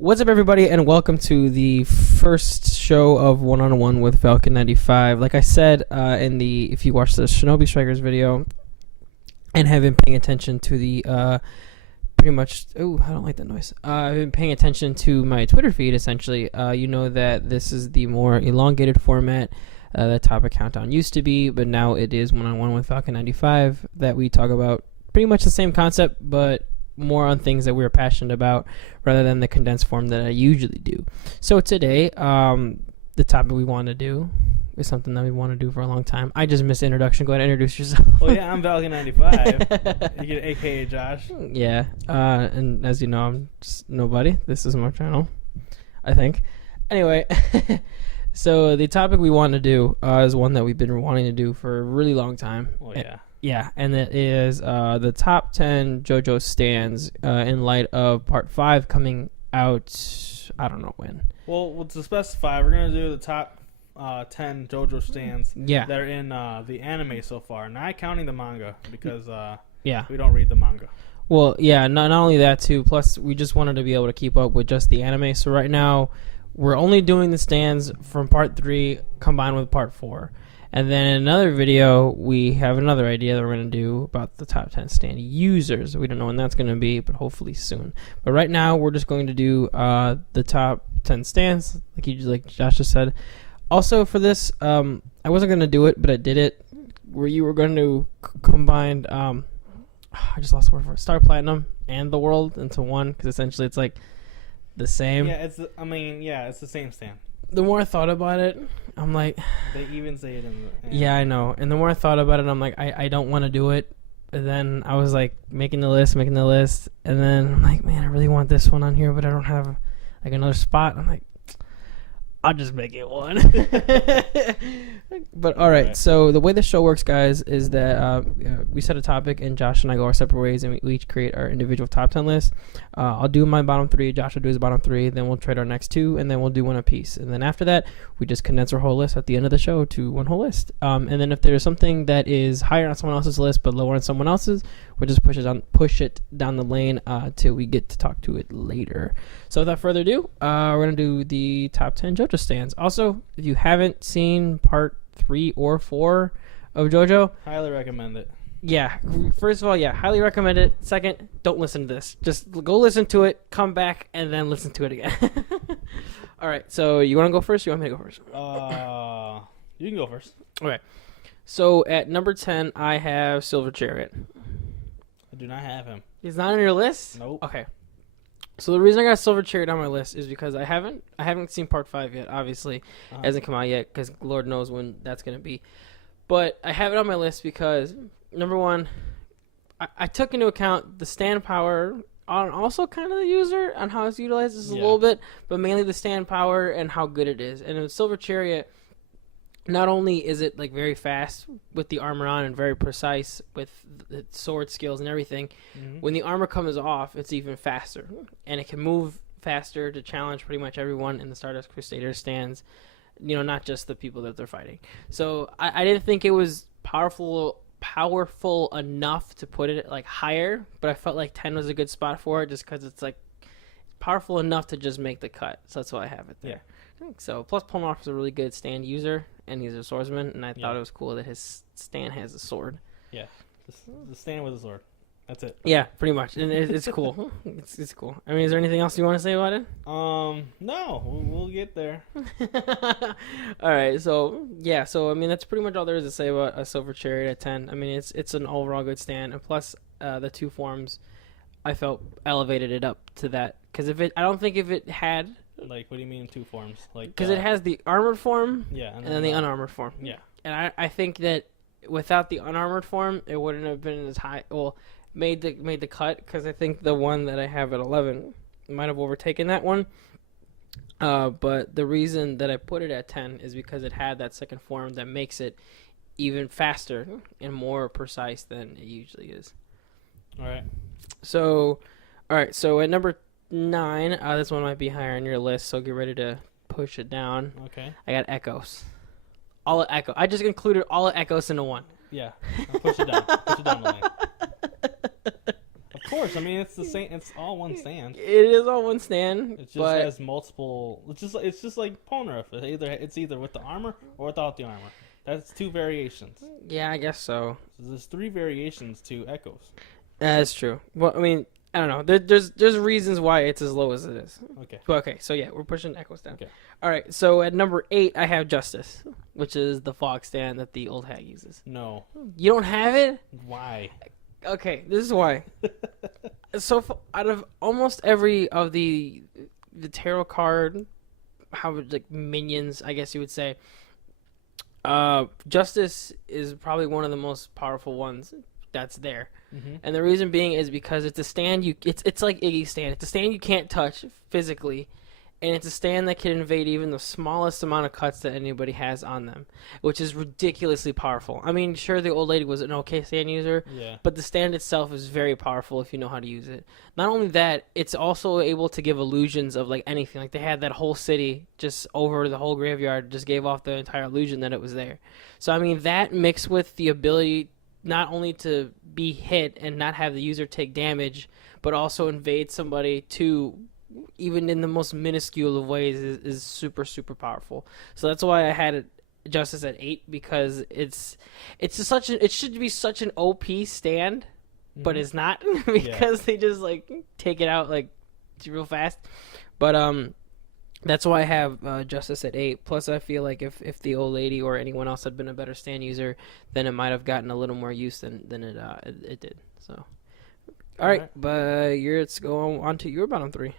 What's up, everybody, and welcome to the first show of One-on-One with Valkan95. Like I said if you watched the Shinobi Strikers video and have been paying attention to the pretty much, I don't like that noise. I've been paying attention to my Twitter feed, essentially. You know that this is the more elongated format that Topic Countdown used to be, but now it is One-on-One with Valkan95 that we talk about pretty much the same concept, but more on things that we're passionate about rather than the condensed form that I usually do. So today, the topic we want to do is something that we want to do for a long time. I just missed the introduction. Go ahead and introduce yourself. Well, yeah, I'm Valkan95. You get AKA Josh. Yeah, and as you know, I'm just nobody. This is my channel, I think. Anyway, so the topic we want to do is one that we've been wanting to do for a really long time. Oh, yeah. Yeah, and it is the top 10 JOJO stands in light of Part 5 coming out, I don't know when. Well, to specify, we're going to do the top 10 JOJO stands that are in the anime so far, not counting the manga, because we don't read the manga. Well, yeah, not only that, too, plus we just wanted to be able to keep up with just the anime, so right now we're only doing the stands from Part 3 combined with Part 4. And then in another video, we have another idea that we're going to do about the top 10 stand users. We don't know when that's going to be, but hopefully soon. But right now, we're just going to do the top 10 stands, like Josh just said. Also, for this, I wasn't going to do it, but I did it, where you were going to combine, I just lost the word for it, Star Platinum and the World into one, because essentially it's like the same. Yeah, it's the same stand. The more I thought about it, I'm like... They even say it in the... Yeah, I know. And the more I thought about it, I'm like, I don't want to do it. And then I was like, making the list. And then I'm like, man, I really want this one on here, but I don't have like another spot. I'm like, I'll just make it one. But all right, so the way the show works, guys, is that we set a topic, and Josh and I go our separate ways, and we each create our individual top 10 lists. I'll do my bottom 3, Josh will do his bottom 3, then we'll trade our next 2, and then we'll do one apiece. And then after that, we just condense our whole list at the end of the show to one whole list. And then if there's something that is higher on someone else's list but lower on someone else's, we'll just push it down the lane till we get to talk to it later. So without further ado, we're going to do the top 10 JOJO stands. Also, if you haven't seen part 3 or 4 of JOJO, highly recommend it. Yeah, first of all, highly recommend it. Second, don't listen to this. Just go listen to it, come back, and then listen to it again. All right, so you want to go first or you want me to go first? You can go first. Okay, so at number 10, I have Silver Chariot. I do not have him. He's not on your list? Nope. Okay. So the reason I got Silver Chariot on my list is because I haven't seen Part 5 yet, obviously. It hasn't come out yet, because Lord knows when that's going to be. But I have it on my list because, number one, I took into account the stand power on also kind of the user, on how it's utilized a little bit, but mainly the stand power and how good it is. And in Silver Chariot, not only is it like very fast with the armor on and very precise with the sword skills and everything, when the armor comes off, it's even faster. And it can move faster to challenge pretty much everyone in the Stardust Crusader stands, not just the people that they're fighting. So I didn't think it was powerful enough to put it like higher, but I felt like 10 was a good spot for it just because it's like powerful enough to just make the cut. So that's why I have it there. Yeah. So plus Polnareff is a really good stand user, and he's a swordsman, and I thought it was cool that his stand has a sword. Yeah, the stand with a sword. That's it. Yeah, pretty much, and it's cool. It's cool. I mean, is there anything else you want to say about it? No, we'll get there. All right, so I mean that's pretty much all there is to say about a Silver Chariot at 10. I mean it's an overall good stand, and plus the 2 forms, I felt elevated it up to that because I don't think if it had. Like, what do you mean in 2 forms? Like, because it has the armored form, and then the unarmored form. Yeah, and I think that without the unarmored form, it wouldn't have been as high. Well, made the cut because I think the one that I have at 11 might have overtaken that one. But the reason that I put it at 10 is because it had that second form that makes it even faster and more precise than it usually is. All right. So at number 9, this one might be higher on your list, so get ready to push it down. Okay. I got Echoes. All of Echo. I just included all of Echoes into one. Yeah. I'll push it down. Push it down the line. course. I mean, it's the same. It's all one stand. It is all one stand. It just has multiple. It's just like Polnareff. It's either with the armor or without the armor. That's 2 variations. Yeah, I guess so. So there's 3 variations to Echoes. That's true. Well, I mean, I don't know. There's reasons why it's as low as it is. Okay. But okay, so yeah, we're pushing Echoes down. Okay. All right, so at number 8, I have Justice, which is the fog stand that the old hag uses. No. You don't have it? Why? Okay, this is why. So out of almost every of the tarot card, like minions, I guess you would say, Justice is probably one of the most powerful ones that's there. Mm-hmm. And the reason being is because it's a stand it's like Iggy's stand. It's a stand you can't touch physically, and it's a stand that can invade even the smallest amount of cuts that anybody has on them, which is ridiculously powerful. I mean, sure, the old lady was an okay stand user, but the stand itself is very powerful if you know how to use it. Not only that, it's also able to give illusions of like anything. Like they had that whole city just over the whole graveyard, just gave off the entire illusion that it was there. So I mean, that mixed with the ability not only to be hit and not have the user take damage, but also invade somebody too, even in the most minuscule of ways, is super, super powerful. So that's why I had it Justice at 8, because it's just it should be such an OP stand, but it's not because they just like take it out like real fast. But that's why I have Justice at 8. Plus, I feel like if the old lady or anyone else had been a better stand user, then it might have gotten a little more use than it did. So, all right, but let's go on to your bottom 3.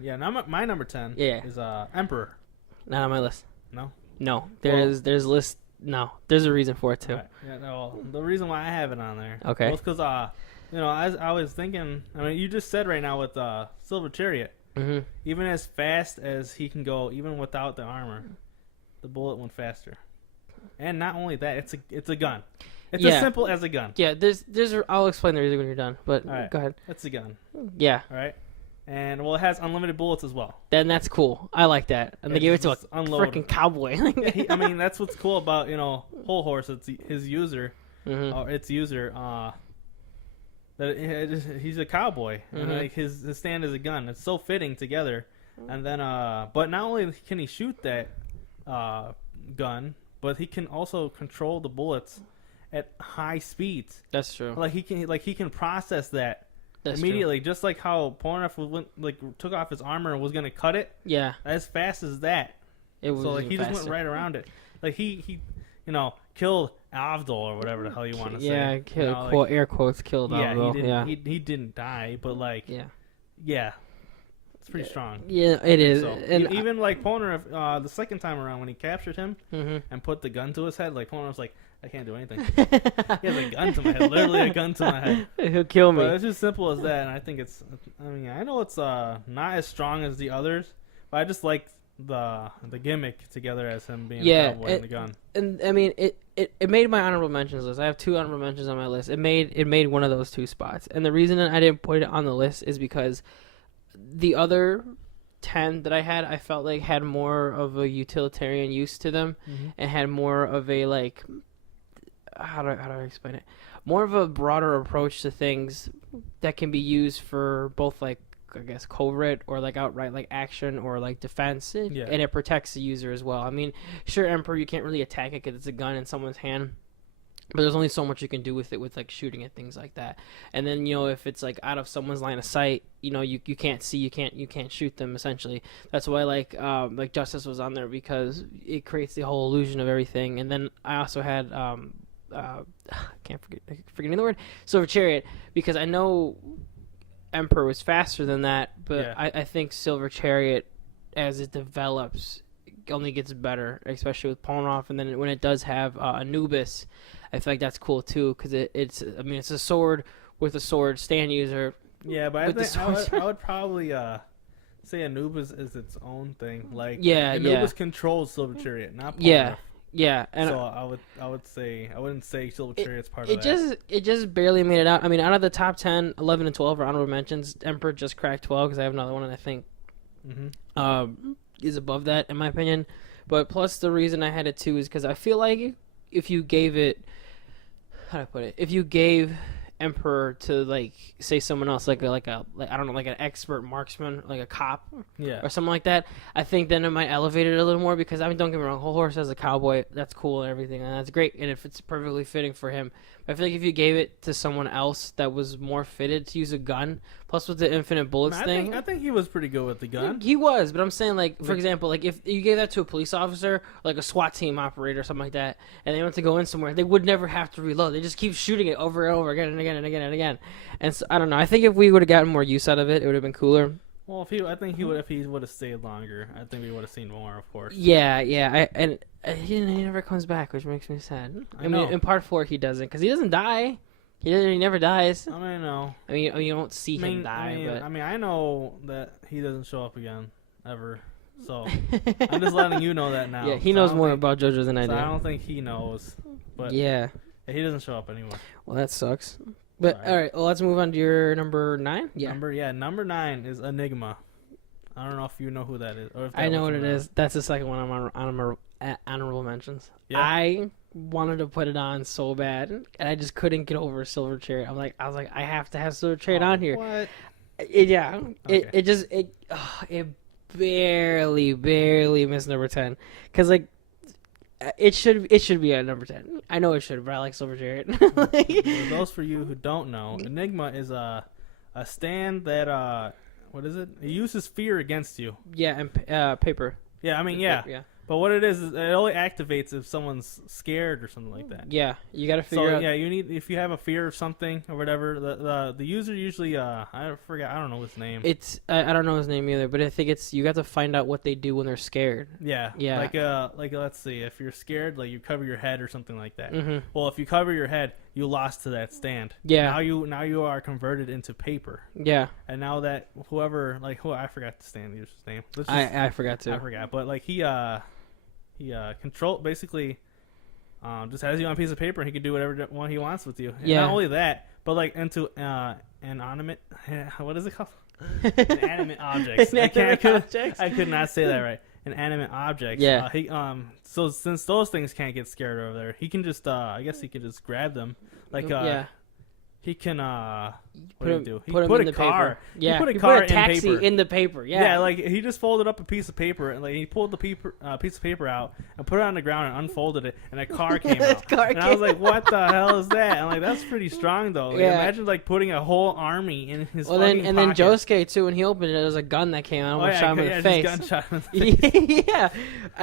Yeah, now my number 10 is Emperor. Not on my list. No, there's a list. No, there's a reason for it too. Right. Yeah, no, the reason why I have it on there, was because I was thinking. I mean, you just said right now with Silver Chariot. Mm-hmm. Even as fast as he can go, even without the armor, the bullet went faster. And not only that, it's a gun. It's as simple as a gun. Yeah, I'll explain the reason when you're done. But go ahead. It's a gun. Yeah. All right. And it has unlimited bullets as well. Then that's cool. I like that. And they gave it to a freaking cowboy. I mean, that's what's cool about Whole Horse. It's his user. Mm-hmm. Its user. That he's a cowboy, and like his stand is a gun. It's so fitting together. And then, but not only can he shoot that gun, but he can also control the bullets at high speeds. That's true. Like he can process that immediately, just like how Polnareff took off his armor and was gonna cut it. Yeah, as fast as that. It was so he just went right around it. Like he killed Avdol or whatever the hell you want to say. Yeah, air quotes killed Avdol. He didn't die, but it's pretty strong. Yeah, it is. So, and even like Polnareff, the second time around when he captured him and put the gun to his head, like Polnareff's like, I can't do anything. He has a gun to my head, literally a gun to my head. He'll kill me. But it's just simple as that, and I think I know it's not as strong as the others, but I just like the gimmick together as him being a cowboy and the gun. And I mean, it made my honorable mentions list. I have 2 honorable mentions on my list. It made one of those 2 spots, and the reason I didn't put it on the list is because the other 10 that I had, I felt like had more of a utilitarian use to them, and had more of a like, how do I explain it? More of a broader approach to things that can be used for both like, I guess, covert or like outright like action or like defense, and it protects the user as well. I mean, sure, Emperor, you can't really attack it because it's a gun in someone's hand, but there's only so much you can do with it, with like shooting at things like that. And then if it's like out of someone's line of sight, you can't see, you can't shoot them. Essentially, that's why like Justice was on there, because it creates the whole illusion of everything. And then I also had can't forgetting the word, Silver Chariot, because I know Emperor was faster than that, but I think Silver Chariot, as it develops, only gets better, especially with Polnareff. And then when it does have Anubis, I feel like that's cool too, because it's a sword with a sword stand user. Yeah, but I think I would probably say Anubis is its own thing. Like Anubis controls Silver Chariot, not Polnareff. Yeah, and so I would say I wouldn't say Silver Chariot's part of that. It just barely made it out. I mean, out of the top 10, 11 and 12 are honorable mentions. Emperor just cracked 12 because I have another one that I think is above that in my opinion. But plus the reason I had it too is because I feel like if you gave it, how do I put it? If you gave emperor to like say someone else like I don't know, like an expert marksman, like a cop, or something like that, I think then it might elevate it a little more, because I mean, don't get me wrong, whole horse as a cowboy, that's cool and everything, and that's great, and if it's perfectly fitting for him. But I feel like if you gave it to someone else that was more fitted to use a gun, plus with the infinite bullets thing, I think he was pretty good with the gun. he was, but I'm saying, like, for example, like if you gave that to a police officer, like a SWAT team operator or something like that, and they went to go in somewhere, they would never have to reload. They just keep shooting it over and over again and again and again and again. And so, I don't know. I think if we would have gotten more use out of it, it would have been cooler. Well, I think he would, if he would have stayed longer, I think we would have seen more, of course. Yeah. He never comes back, which makes me sad. I mean, in part 4 he doesn't, because he doesn't die. He never dies. I mean, no. I mean, you don't see him die. But I mean, I know that he doesn't show up again ever. So I'm just letting you know that now. Yeah, he knows more about JoJo than I do. I don't think he knows. But yeah, he doesn't show up anymore. Well, that sucks. But all right, well, let's move on to your number 9. Yeah, number 9 is Enigma. I don't know if you know who that is. Or if that I know what it is. That's the second one on honorable mentions. Yeah. I wanted to put it on so bad, and I just couldn't get over Silver Chariot. I was like, I have to have Silver Chariot on here. What? It barely missed number 10, because like it should be at number 10. I know it should, but I like Silver Chariot. For those for you who don't know, Enigma is a stand that what is it? It uses fear against you. Yeah, and paper. Yeah, I mean, yeah. But what it is it only activates if someone's scared or something like that. Yeah, you got to figure out. Yeah, you need, if you have a fear of something or whatever, the user usually I don't know his name. I don't know his name either, but I think you got to find out what they do when they're scared. Yeah. Like let's see, if you're scared, like you cover your head or something like that. Mm-hmm. Well, if you cover your head, you lost to that stand. Yeah. Now you are converted into paper. Yeah. And now that I forgot the stand user's name. I forgot too. I forgot, but like he control basically just has you on a piece of paper, and he can do whatever one he wants with you. And not only that, but like into inanimate, what is it called? Inanimate objects. I could not say that right. Inanimate objects. Yeah. So since those things can't get scared over there, he can just I guess he can just grab them. Like he can what do you do? He put a car. Yeah, he put a taxi in the paper. Yeah, like he just folded up a piece of paper, and like he pulled the piece of paper out and put it on the ground and unfolded it, and a car came out. I was like, "What the hell is that?" And like, that's pretty strong though. Like, imagine like putting a whole army in his. Well, then pocket. Josuke too, when he opened it, there was a gun that came out and shot him in the face. Gunshot in the face. Yeah,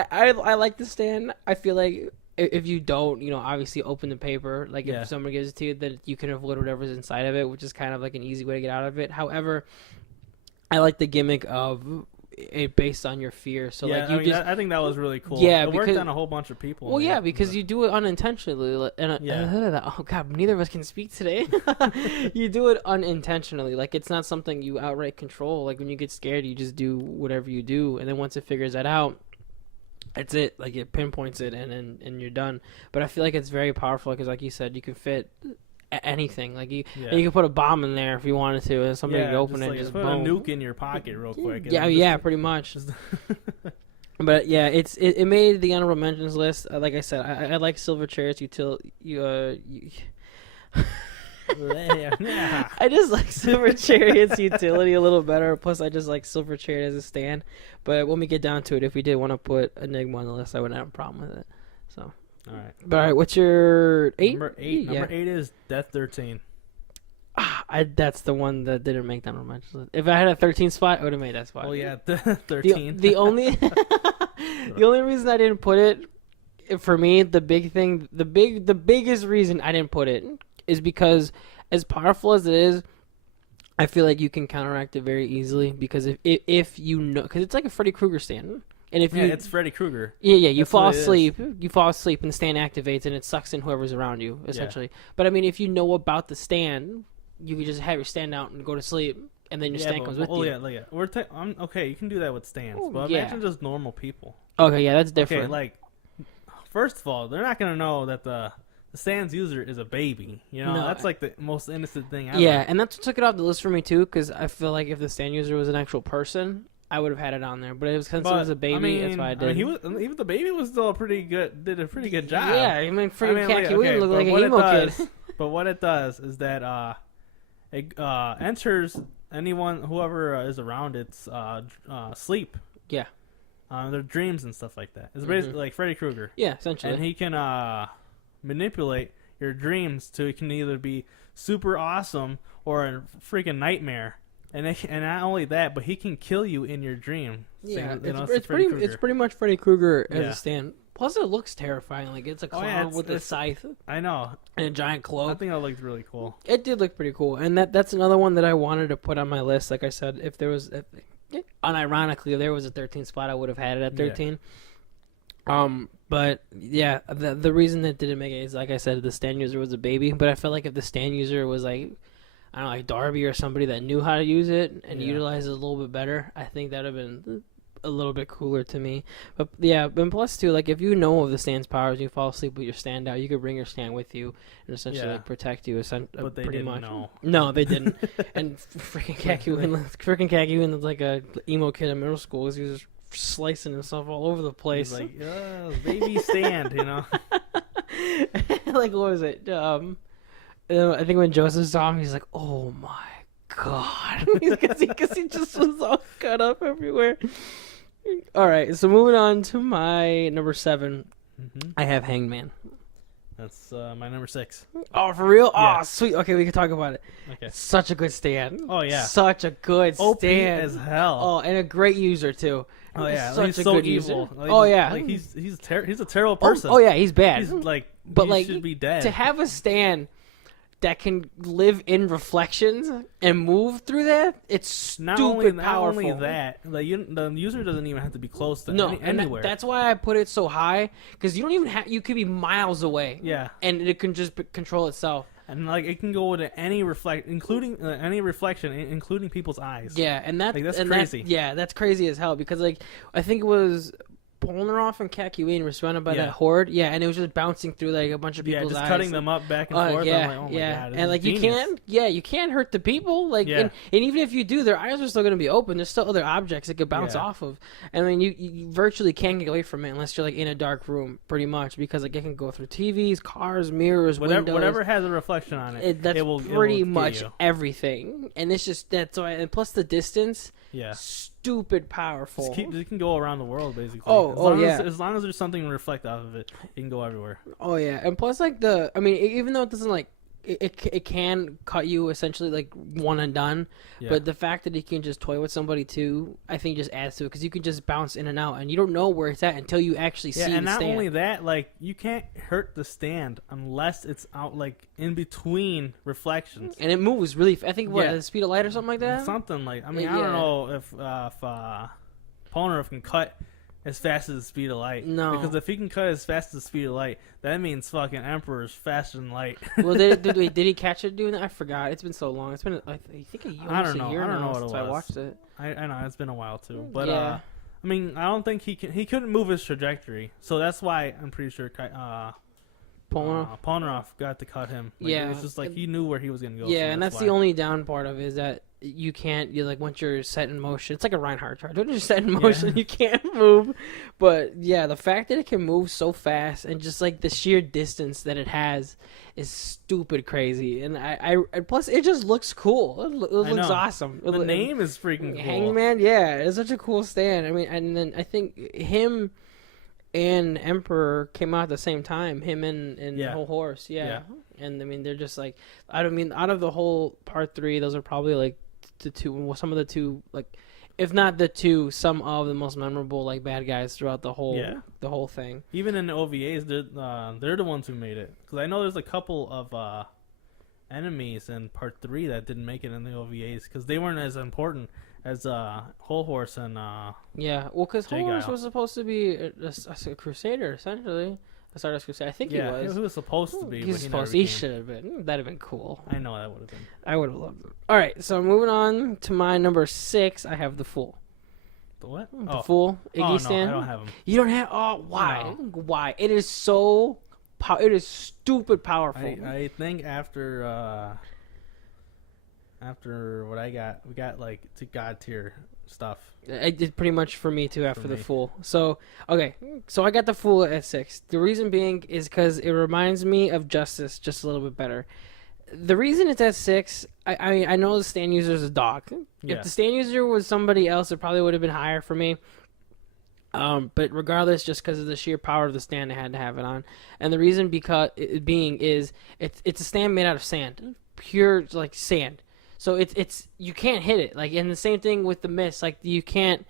I like the stand. I feel like if you don't, obviously open the paper, like if someone gives it to you, then you can avoid whatever's inside of it, which is kind of like an easy way to get out of it. However, I like the gimmick of it based on your fear. So I think that was really cool. Yeah, it worked on a whole bunch of people. Well, yeah, because you do it unintentionally. Oh God, neither of us can speak today. You do it unintentionally. Like, it's not something you outright control. Like, when you get scared, you just do whatever you do, and then once it figures that out, that's it. Like, it pinpoints it, and you're done. But I feel like it's very powerful because, like you said, you can fit anything. Like, you can put a bomb in there if you wanted to, and somebody can open it and just put boom. a nuke in your pocket real quick. Pretty much. But yeah, it made the honorable mentions list. Like I said, I like Silver Chariot's I just like Silver Chariot's utility a little better. Plus, I just like Silver Chariot as a stand. But when we get down to it, if we did want to put Enigma on the list, I wouldn't have a problem with it. So, all right. But all right, what's your 8? Number 8. Number 8 is Death 13. That's the one that didn't make that mentions list. If I had a 13 spot, I would have made that spot. Oh yeah, 13. The only the only reason I didn't put it, for me, the biggest reason I didn't put it is because, as powerful as it is, I feel like you can counteract it very easily, because if you know, because it's like a Freddy Krueger stand, and if it's Freddy Krueger. You fall asleep, and the stand activates, and it sucks in whoever's around you, essentially. Yeah. But I mean, if you know about the stand, you can just have your stand out and go to sleep, and then your stand comes with you. Okay, you can do that with stands, but imagine just normal people. Okay, yeah, that's different. Okay, like, first of all, they're not gonna know that the stand's user is a baby. That's like the most innocent thing ever. Yeah, and that's what took it off the list for me too, because I feel like if the stand user was an actual person, I would have had it on there. But it was since it was a baby, that's why I did. Even the baby was still did a pretty good job. Yeah, Freddie Cat, he wouldn't look like an emo kid. But what it does is that it enters whoever is around its sleep. Yeah. Their dreams and stuff like that. It's basically like Freddy Krueger. Yeah, essentially. And he can manipulate your dreams to it can either be super awesome or a freaking nightmare. And not only that, but he can kill you in your dream. Yeah, So, it's pretty much Freddy Krueger as a stand. Plus, it looks terrifying. Like it's a clown with a scythe. I know. And a giant cloak. I think that looked really cool. It did look pretty cool, and that's another one that I wanted to put on my list. Like I said, if there was, unironically, there was a 13 spot, I would have had it at 13. Yeah. But yeah, the reason that didn't make it is, like I said, the stand user was a baby. But I felt like if the stand user was like, I don't know, like Darby or somebody that knew how to use it and utilize it a little bit better, I think that would have been a little bit cooler to me. But yeah, and plus too, like if you know of the stand's powers, you fall asleep with your stand out, you could bring your stand with you and essentially like, protect you. But they pretty didn't much. know. No, they didn't. And freaking Kakyoin was like a emo kid in middle school. He was just slicing himself all over the place. He's like, baby stand, you know. Like what was it? I think when Joseph saw him, he's like, "Oh my god," because he just was all cut up everywhere. All right, so moving on to my number 7, I have Hangman. That's my number 6. Oh, for real? Yeah. Oh, sweet. Okay, we can talk about it. Okay. Such a good stand. Oh yeah. Such a good OP stand. as hell. Oh, and a great user too. Oh yeah, Such he's a so good evil. user. Like, oh yeah, like he's a terrible person. Oh yeah, he's bad. He's like, but he like, should be dead. To have a stand that can live in reflections and move through that, it's stupid powerful. Not only that, the user doesn't even have to be close to And anywhere. that's why I put it so high, because you don't even have. You could be miles away. Yeah, and it can just control itself. And like it can go into any including any reflection, including people's eyes. Yeah, and that's crazy. That's crazy as hell, because like I think it was Polnareff and Kakyoin were surrounded by that horde. Yeah, and it was just bouncing through like a bunch of people's eyes. Yeah, just cutting them up back and forth. Yeah, I'm like, oh my God, and like you can't hurt the people. Like, and even if you do, their eyes are still going to be open. There's still other objects it could bounce off of. And I mean, you virtually can't get away from it unless you're like in a dark room, pretty much, because like it can go through TVs, cars, mirrors, windows. Whatever has a reflection on it. That's it will pretty much everything. And it's just that's why. And plus the distance. Yeah. Stupid powerful. It can go around the world basically. As long as there's something to reflect off of it, it can go everywhere. Oh yeah, and plus like even though it doesn't like it can cut you essentially like one and done, but the fact that you can just toy with somebody too, I think just adds to it, because you can just bounce in and out and you don't know where it's at until you actually see the stand. And not only that, like you can't hurt the stand unless it's out like in between reflections. And it moves really. I think at the speed of light or something like that. Something like I don't know if Polnareff can cut as fast as the speed of light. No, because if he can cut as fast as the speed of light, that means fucking Emperor's faster than light. Well, did he catch it doing that? I forgot. It's been so long. It's been I think a year. I don't know. I don't know what it was. I watched it. I know it's been a while too, but I mean, I don't think he couldn't move his trajectory, so that's why I'm pretty sure Polnareff got to cut him. Like, it's just like he knew where he was gonna go. Yeah, so and that's the only down part of it, is that you can't. You like once you're set in motion, it's like a Reinhardt charge. Once you're set in motion, you can't move. But yeah, the fact that it can move so fast and just like the sheer distance that it has is stuput crazy. And and plus it just looks cool. It looks awesome. The name is freaking cool. Hangman. Yeah, it's such a cool stand. I mean, and then I think him and Emperor came out at the same time. Him and Whole Horse. Yeah. And I mean, they're just like, out of the whole part 3, those are probably like some of the two, like, if not the two, some of the most memorable like bad guys throughout the whole thing. Even in the OVAs, they're the ones who made it. Because I know there's a couple of enemies in part 3 that didn't make it in the OVAs because they weren't as important as Whole Horse and well, because Whole Horse was supposed to be a crusader essentially. A Stardust Crusader. I think he was. He was supposed to be. He should have been. That'd have been cool. I know that would have been. I would have loved it. All right, so moving on to my number 6, I have the Fool. The what? The Fool. Iggy stand. I don't have him. You don't have? Oh, why? No. Why? It is so. It is stupid powerful. I think after what I got, we got like to God tier stuff. I did pretty much for me too after the Fool. So okay, so I got the Fool at 6. The reason being is because it reminds me of Justice just a little bit better. the reason it's at 6, I know the stand user is a dog. Yeah. If the stand user was somebody else, it probably would have been higher for me. But regardless, just because of the sheer power of the stand, I had to have it on. And the reason is it's a stand made out of sand, pure like sand. So it's you can't hit it. Like, and the same thing with the mist. Like, you can't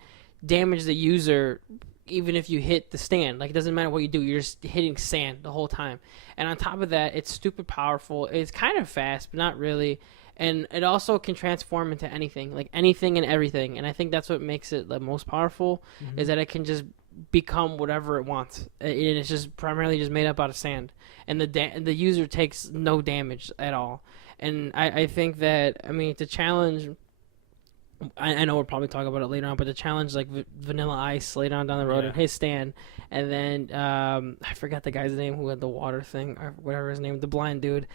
damage the user even if you hit the stand. Like, it doesn't matter what you do, you're just hitting sand the whole time. And on top of that, it's stupid powerful. It's kind of fast, but not really. And it also can transform into anything, like anything and everything. And I think that's what makes it the most powerful, is that it can just become whatever it wants. And it's just primarily just made up out of sand. And the user takes no damage at all. And I think that, I mean, to challenge... I know we'll probably talk about it later on, but the challenge like Vanilla Ice later on down the road in his stand, and then I forgot the guy's name who had the water thing or whatever his name, the blind dude,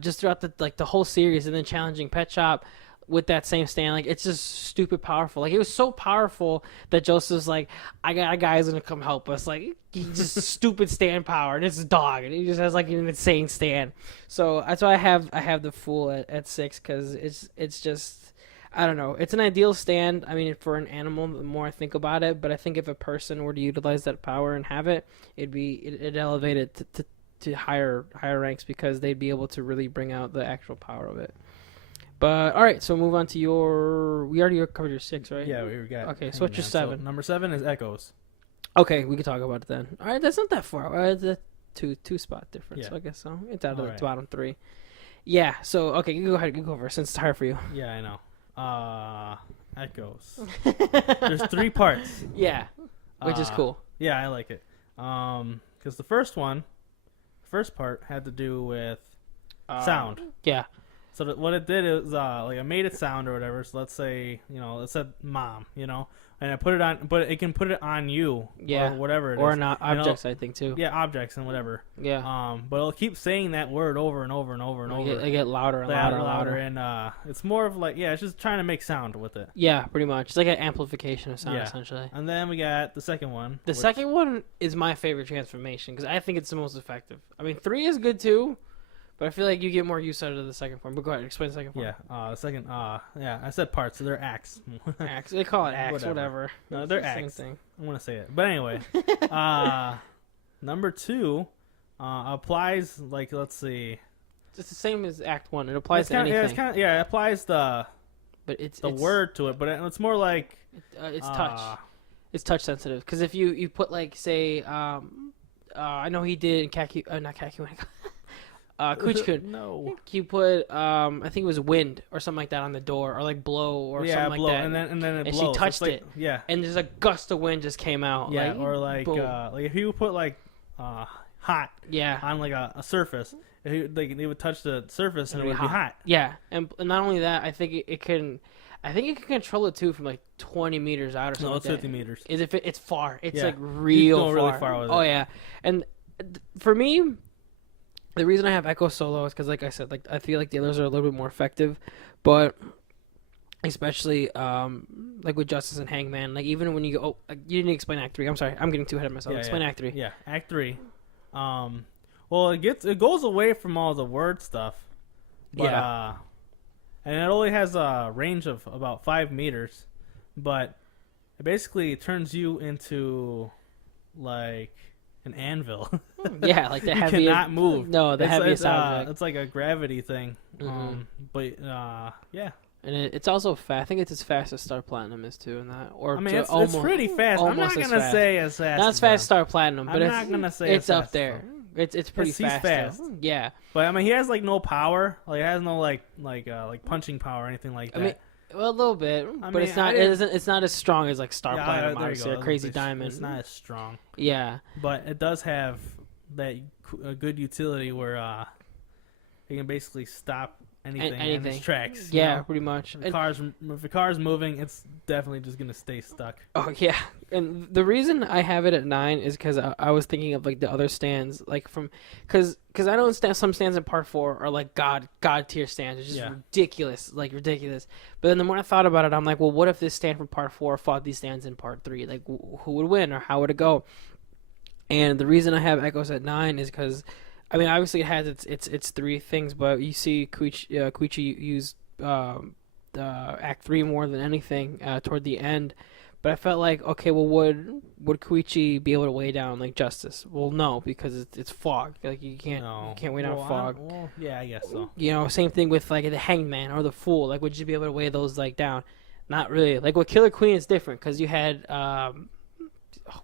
just throughout the whole series, and then challenging Pet Shop with that same stand. Like, it's just stupid powerful. Like, it was so powerful that Joseph's like, I got a guy who's gonna come help us. Like, he's just stupid stand power, and it's a dog, and he just has like an insane stand. So that's why I have the Fool at 6, because it's just, I don't know. It's an ideal stand. I mean, for an animal, the more I think about it. But I think if a person were to utilize that power and have it, it'd elevate it to higher ranks, because they'd be able to really bring out the actual power of it. But all right, so move on to your. We already covered your 6, right? Yeah, we got. Okay, so what's your 7? So number 7 is Echoes. Okay, we can talk about it then. All right, that's not that far. It's a two spot difference. Yeah. So I guess so. It's out of the right. bottom 3. Yeah. So okay, you go ahead. You go first since it's hard for you. Yeah, I know. Echoes. There's 3 parts. Yeah, which is cool. Yeah, I like it. Because the first part had to do with sound. Yeah. So what it did is like I made it sound or whatever. So let's say it said mom, and I put it on, but it can put it on you, or whatever it is, or not objects, I think too. Yeah, objects and whatever. Yeah. But it'll keep saying that word over and over and over and over. They get louder and louder, and it's more of like it's just trying to make sound with it. Yeah, pretty much. It's like an amplification of sound, essentially. And then we got the second one. The second one is my favorite transformation, because I think it's the most effective. I mean, 3 is good too. But I feel like you get more use out of the second form. But go ahead, explain the second form. Yeah, the second, I said parts, so they're acts. Acts. They call it acts, whatever. No, they're acts. Same thing. I want to say it. But anyway, number 2 applies, like, let's see. It's the same as Act 1. It applies to anything. It applies the word to it, but it's more like... it's touch. It's touch sensitive. Because if you put, like, say, I know he did not Kaku, Kuchikun. No. You put I think it was wind or something like that on the door, or like blow or something blow, like that. And then it and blows. she touched it. Yeah. And there's a gust of wind just came out. Yeah, or like if you put like hot on like a surface, they would touch the surface and it would be hot. Yeah. And not only that, I think it can control it too from like 20 meters out or something. No, it's 50 meters. It's far. It's like real far. Really far with it. Oh yeah. And for me, the reason I have Echo Solo is because, like I said, like I feel like the others are a little bit more effective, but especially like with Justice and Hangman, like even when you go, you didn't explain Act 3. I'm sorry, I'm getting too ahead of myself. Explain Act 3. Yeah, Act 3. Well, it goes away from all the word stuff, but, and it only has a range of about 5 meters, but it basically turns you into like an anvil. Yeah, like the heaviest. You cannot move. No, the heaviest object. It's like a gravity thing. But yeah. And it's also fast. I think it's as fast as Star Platinum is too in that. Or I mean, it's pretty fast. I'm not gonna say as fast. Not as fast as Star Platinum, but I'm not gonna say it's up there. It's pretty fast. Yeah. But I mean, he has like no power. Like he has no like punching power or anything like that. I mean, well, a little bit, but it's not. It's not as strong as like Star Platinum, obviously, or Crazy Diamond. It's not as strong. Yeah. But it does have that a good utility where it can basically stop anything in its tracks. Yeah, pretty much. If the car's moving, it's definitely just gonna stay stuck. Oh yeah, and the reason I have it at 9 is because I was thinking of like the other stands, like because I know some stands in Part 4 are like god tier stands, it's just ridiculous. But then the more I thought about it, I'm like, well, what if this stand from Part 4 fought these stands in Part 3? Like, who would win or how would it go? And the reason I have Echoes at 9 is because I mean, obviously it has its three things, but you see Koichi use Act 3 more than anything toward the end. But I felt like, okay, well, would Koichi be able to weigh down like Justice? Well, no, because it's fog. Like you can't weigh down fog. Well, yeah, I guess so. You know, same thing with like the Hangman or the Fool. Like, would you be able to weigh those like down? Not really. Like with Killer Queen, it's different because you had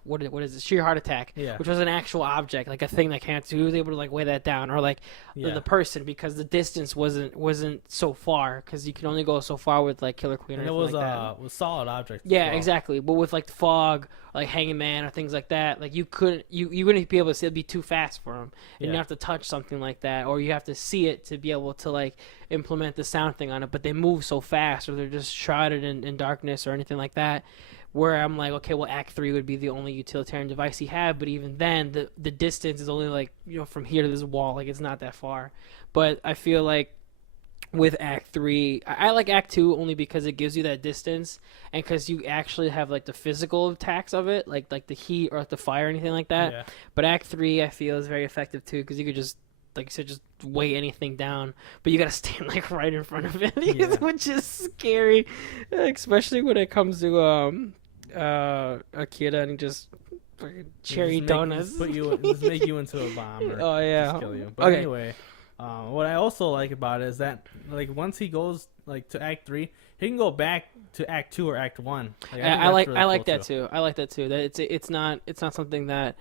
what is it? Sheer Heart Attack, which was an actual object, like a thing that can't. So he was able to like weigh that down, or like the person, because the distance wasn't so far, because you can only go so far with like Killer Queen. And or it was like was solid object. Yeah, exactly. But with like fog, like Hanging Man or things like that, like you wouldn't be able to see. It'd be too fast for him, and you have to touch something like that, or you have to see it to be able to like implement the sound thing on it. But they move so fast, or they're just shrouded in darkness or anything like that. Where I'm like, okay, well, Act 3 would be the only utilitarian device he had, but even then, the distance is only like, from here to this wall, like it's not that far. But I feel like with Act 3, I like Act 2 only because it gives you that distance, and because you actually have like the physical attacks of it, like the heat or like the fire or anything like that. Yeah. But Act 3, I feel, is very effective too, because you could just, like you said, just weigh anything down, but you gotta stand like right in front of it, which is scary, especially when it comes to Akira and just cherry donuts. Just make you into a bomb. Or oh yeah. Just kill you. But anyway, what I also like about it is that like once he goes like to Act 3, he can go back to Act 2 or Act 1. Like, I like that too. I like that too. That it's not something that,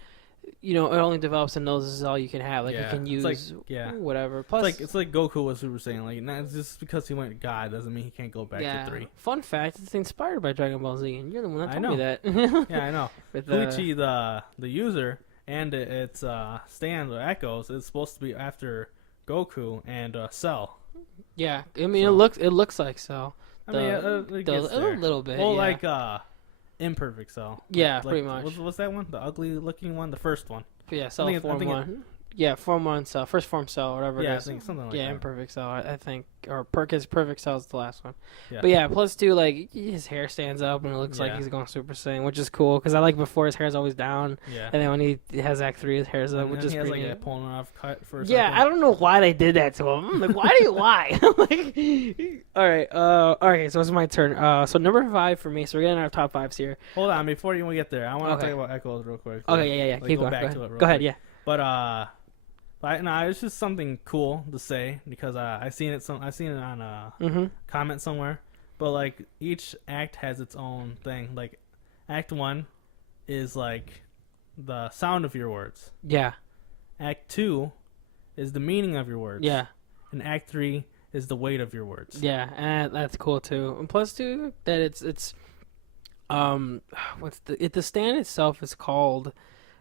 it only develops and knows this is all you can have. Like you can use whatever. Plus, it's like Goku was Super Saiyan. Like, not just because he went God doesn't mean he can't go back to 3. Fun fact: it's inspired by Dragon Ball Z, and you're the one that told me that. Yeah, I know. Koichi, the user, and its stands or echoes is supposed to be after Goku and Cell. Yeah, I mean it looks like Cell. I mean, it gets there. A little bit. Well, like imperfect Cell. Yeah, pretty much. What's that one? The ugly looking one? The first one. Yeah, Cell Form 1. Yeah, Form 1 Cell. First Form Cell, whatever it is. Yeah, I think something like that. Yeah, imperfect Cell, I think. Or Perfect Cell is the last one. Yeah. But yeah, plus too, like, his hair stands up and it looks like he's going Super Saiyan, which is cool. Because I like before his hair's always down. Yeah. And then when he has Act 3, his hair's up, which is pretty he has like a pulling off cut for a second. Yeah, I don't know why they did that to him. Like, why? Like, alright, so it's my turn. So number 5 for me, so we're getting our top 5s here. Hold on, before you get there, I want to talk about echoes real quick. Okay, yeah. Like, Keep going. Go ahead, yeah. But it's just something cool to say because I seen it on a comment somewhere. But like each act has its own thing. Like Act 1 is like the sound of your words. Yeah. Act 2 is the meaning of your words. Yeah. And Act 3 is the weight of your words. Yeah, and that's cool too. And plus too that it's the stand itself is called.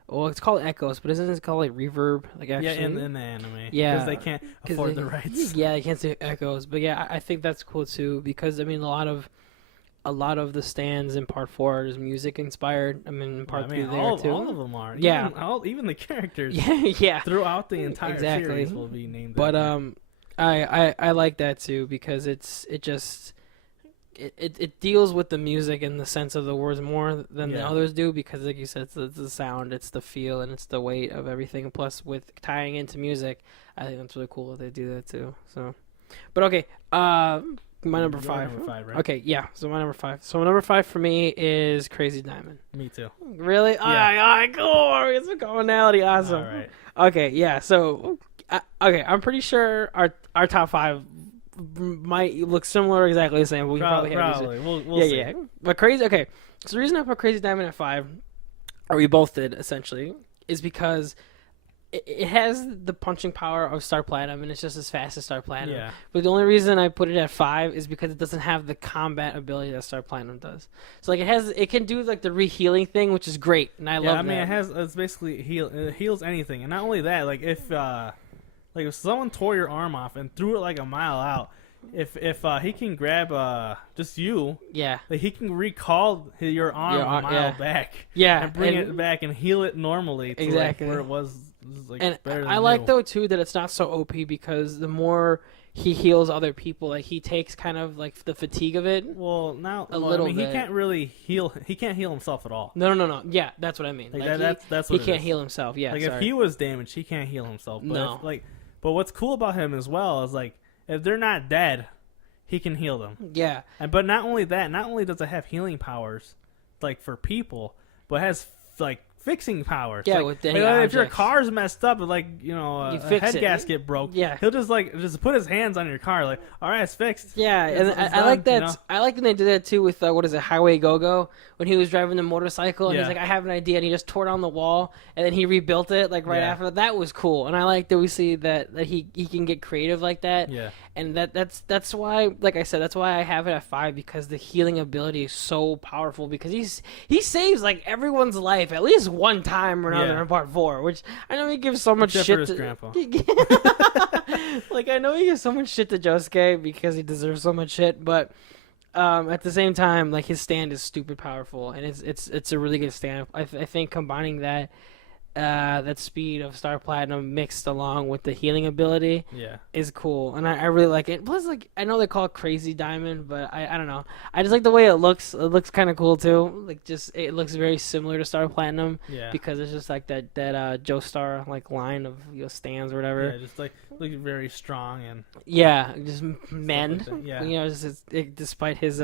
Well, it's called Echoes, but isn't it called like Reverb? Like actually, in the anime. Yeah, because they can't afford the rights. Yeah, they can't say Echoes, but yeah, I think that's cool too because I mean a lot of the stands in Part 4 is music inspired. I mean, in Part 3 there too. All of them are. Yeah, even the characters. Yeah. Throughout the entire series will be named. But I like that too because it deals with the music and the sense of the words more than the others do because, like you said, it's the sound, it's the feel, and it's the weight of everything. And plus, with tying into music, I think that's really cool that they do that too. So, but okay, my number 5. Number 5, right? Okay, yeah. So my number 5. So my number 5 for me is Crazy Diamond. Me too. Really? Yeah. All right, cool. It's a commonality. Awesome. All right. Okay, yeah. So, I'm pretty sure our top 5 might look similar, exactly the same. But we probably. We'll see. Yeah. But crazy. Okay, so the reason I put Crazy Diamond at 5, or we both did essentially, is because it has the punching power of Star Platinum, and it's just as fast as Star Platinum. Yeah. But the only reason I put it at 5 is because it doesn't have the combat ability that Star Platinum does. So like it can do like the re-healing thing, which is great, and I love that. Yeah, I mean it's basically it heals anything, and not only that, like if someone tore your arm off and threw it like a mile out, if he can grab just you, like he can recall your arm a mile back, and bring it back and heal it normally to like where it was like and better than I like though too that it's not so OP because the more he heals other people. Like he takes kind of like the fatigue of it. Well, now a little I mean, bit. he can't really heal. He can't heal himself at all. No. Yeah, that's what I mean. Like that's he what can't heal himself. Yeah, like sorry. if he was damaged, he can't heal himself. But No. but what's cool about him as well is like if they're not dead, he can heal them. Yeah. But not only that, not only does it have healing powers, like for people, but it has like fixing powers. Yeah, like, with any if your objects. car's messed up, like You a fix head it. gasket broke, Yeah. he'll just put his hands on your car, like, all right, it's fixed. Yeah, and It's I like done, that. I like when they did that too with what is it, Highway Go-Go, when he was driving the motorcycle and he's Yeah. like, I have an idea, and he just tore down the wall and then he rebuilt it like right Yeah. after. That was cool, and I like that we see that he can get creative like that. Yeah. And that's why, like I said, that's why I have it at 5, because the healing ability is so powerful, because he saves like everyone's life at least one time or another Yeah. in part 4, which I know he gives so much Except shit for his to grandpa. like I know he gives so much shit to Josuke because he deserves so much shit, but at the same time, like his stand is stupid powerful, and it's a really good stand. I think combining that speed of Star Platinum mixed along with the healing ability Yeah. is cool, and I really like it. Plus, like I know they call it Crazy Diamond, but I don't know. I just like the way it looks. It looks kind of cool too. Like it looks very similar to Star Platinum Yeah. because it's just like that Joestar like line of stands or whatever. Yeah, just like look very strong and Yeah, just mend. that. Yeah. You know, despite his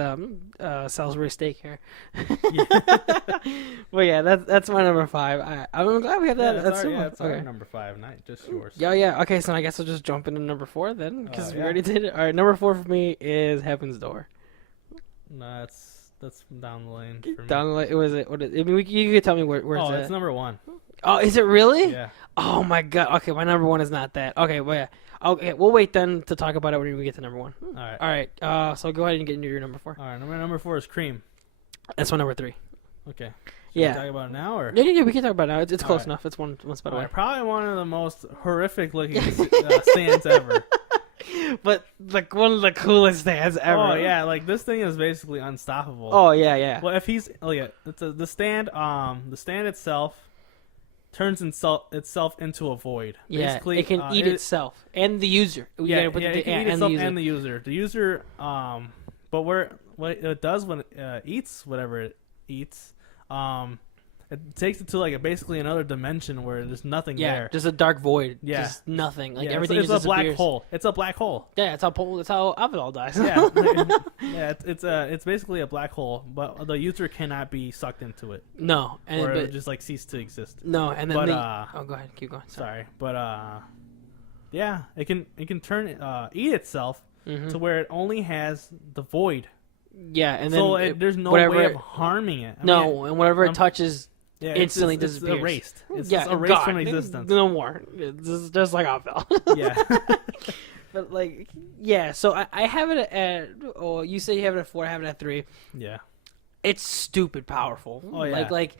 Salisbury steak hair. But yeah, that's my number 5. I'm glad we have that. That's super. that's our Okay. number 5, not just yours. Yeah. Okay, so I guess I'll just jump into number 4 then, because we Yeah. already did it. All right, number 4 for me is Heaven's Door. No, that's down the lane for me. Down the line, I mean, you could tell me where's Oh, it. it's number 1. Oh, is it really? Yeah. Oh my god. Okay, my number 1 is not that. Okay, well yeah. Okay, we'll wait then to talk about it when we get to number 1. All right. All right. So go ahead and get into your number 4. All right. Number 4 is Cream. That's my number 3. Okay. Yeah. We talk about it now, or Yeah, we can talk about it now. It's All close right. enough. It's one spot All away. right, probably one of the most horrific looking stands ever. But like one of the coolest stands ever. Oh yeah, like this thing is basically unstoppable. Oh yeah. Well, if he's the stand itself turns itself into a void. Yeah, Basically, it can eat itself and the user. It can eat itself and the user. The user, but what it does when it eats whatever it eats, it takes it to like basically another dimension where there's nothing there. just a dark void. Yeah. Just nothing. Like Yeah, everything it's just a black disappears. hole. It's a black hole. Yeah, that's how Avidal dies. Yeah, yeah. It's basically a black hole, but the user cannot be sucked into it, No, or but it just like cease to exist. no, and then But oh, go ahead, keep going. sorry, but yeah, it can eat itself Mhm. to where it only has the void. Yeah, and then So there's no whatever way it- of harming it. I no, mean, and whatever it um, touches yeah, instantly it's disappears. erased. It's yeah, erased gone. from existence. No more. It's just like Avidal. Yeah. But like, yeah. So I have it at. Oh, you say you have it at 4. I have it at 3. Yeah. It's stupid powerful. Oh, yeah. Like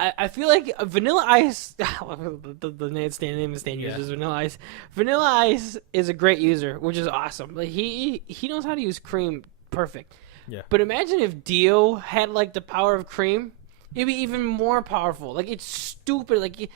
I feel like Vanilla Ice. the name is stand Yeah. uses Vanilla Ice. Vanilla Ice is a great user, which is awesome. Like he knows how to use Cream perfect. Yeah. But imagine if Dio had like the power of Cream, it'd be even more powerful. Like it's stupid. Like you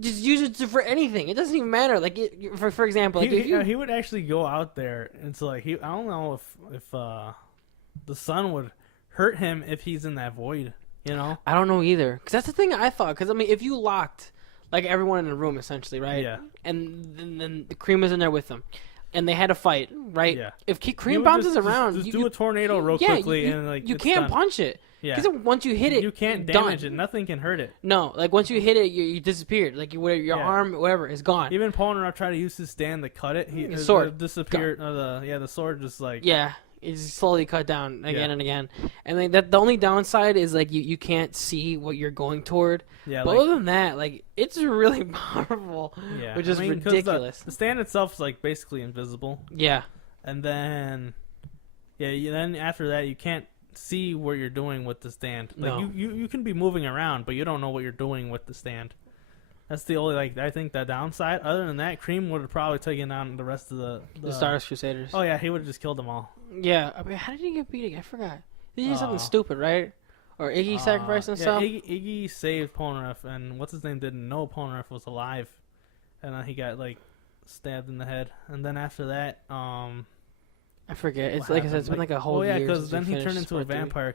just use it for anything. It doesn't even matter. Like for example, like if you he would actually go out there and so like I don't know if the sun would hurt him if he's in that void. You know? I don't know either, because that's the thing I thought. Because I mean, if you locked like everyone in a room essentially, right? Yeah. And then the Cream was in there with them, and they had a fight, right? Yeah. If He Cream would bounces just around, just you, do a tornado real yeah, quickly, you, and like you it's can't done. punch it. Yeah. Because once you hit it, You can't done. damage it. Nothing can hurt it. No, like once you hit it, you disappeared. Like your Yeah. arm, whatever, is gone. Even Polnareff tried to use his stand to cut it. His sword. Disappeared. The sword just like Yeah, it's slowly cut down again Yeah. and again. And like the only downside is like you can't see what you're going toward. yeah. But Like, other than that, like it's really powerful, yeah. which is I mean, 'cause ridiculous. The stand itself is like basically invisible, Yeah. and then then after that you can't see what you're doing with the stand. Like No. you can be moving around, but you don't know what you're doing with the stand. That's the only I think the downside. Other than that, Cream would have probably taken down the rest of the Stardust Crusaders. Oh yeah, he would have just killed them all. Yeah. I mean, how did he get beat? I forgot. He did something Uh, stupid, right? Or Iggy sacrificed himself? Yeah, Iggy saved Polnareff, and what's his name didn't know Polnareff was alive, and then he got like stabbed in the head. And then after that, I forget. It's what like I said, happened. it's been like a whole yeah, year. because Since then we he finished turned into a part three. vampire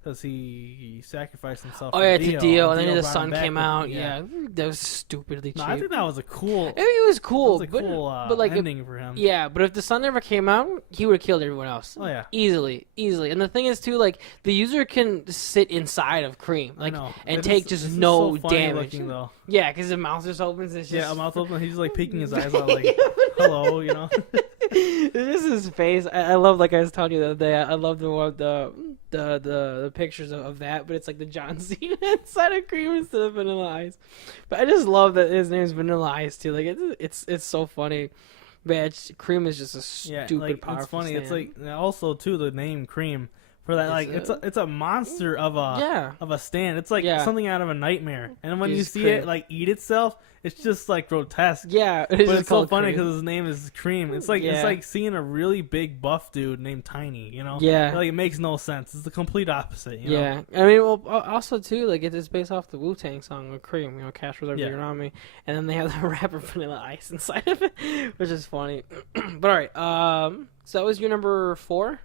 because he sacrificed himself. Oh for yeah, Dio, to Dio, and then Dio the brought sun him back came with- out. Yeah, that was stupidly cheap. No, I think that was a cool. I mean, it was cool, That was a cool but like, ending for him. yeah, but if the sun never came out, he would have killed everyone else. Oh yeah. Easily. And the thing is too, like the user can sit inside of Cream, I like, know. and This take is- just this is no so funny damage. looking, though. Yeah, because the mouth just opens. It's just Yeah, mouth open. He's like peeking his eyes out, like, "Hello," you know. This is his face. I love, like I was telling you the other day. I love the pictures of that, but it's like the John Cena inside of Cream instead of Vanilla Ice. But I just love that his name is Vanilla Ice too. Like it's so funny. Man, Cream is just a stupid, like, powerful. it's funny. Stand. It's like also too the name Cream for that. Like it's a monster of a stand. It's like something out of a nightmare. And when you see it like eat itself, it's just like grotesque. Yeah, but it's so funny because his name is Cream. It's like seeing a really big buff dude named Tiny. You know? Yeah. Like it makes no sense. It's the complete opposite. You know? I mean, well, also too, like it's based off the Wu-Tang song with Cream. You know, Cash was everything around me, and then they have the rapper Vanilla Ice inside of it, which is funny. But all right, so that was your number 4.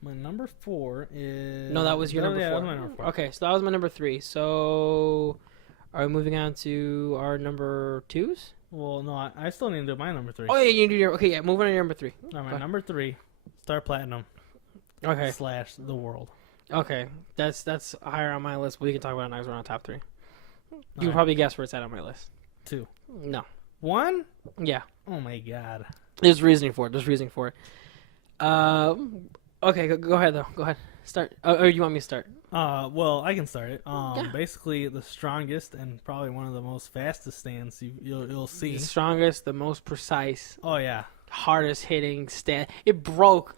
My number 4 is... No, that was your number 4. That was my number 4. Okay, so that was my number 3. So, are we moving on to our number 2s? Well, no, I still need to do my number 3. Oh, yeah, you do your... Okay, yeah, moving on to your number 3. All right, my number 3, Star Platinum. Okay. / The World. Okay, that's higher on my list, but we can talk about it next one on top 3. You can right. probably guess where it's at on my list. 2. No. 1? Yeah. Oh, my God. There's reasoning for it. Okay, go ahead though. Go ahead. Start. Or you want me to start? Well, I can start it. Basically the strongest and probably one of the most fastest stands you'll see. The strongest, the most precise. Oh yeah. Hardest hitting stand. It broke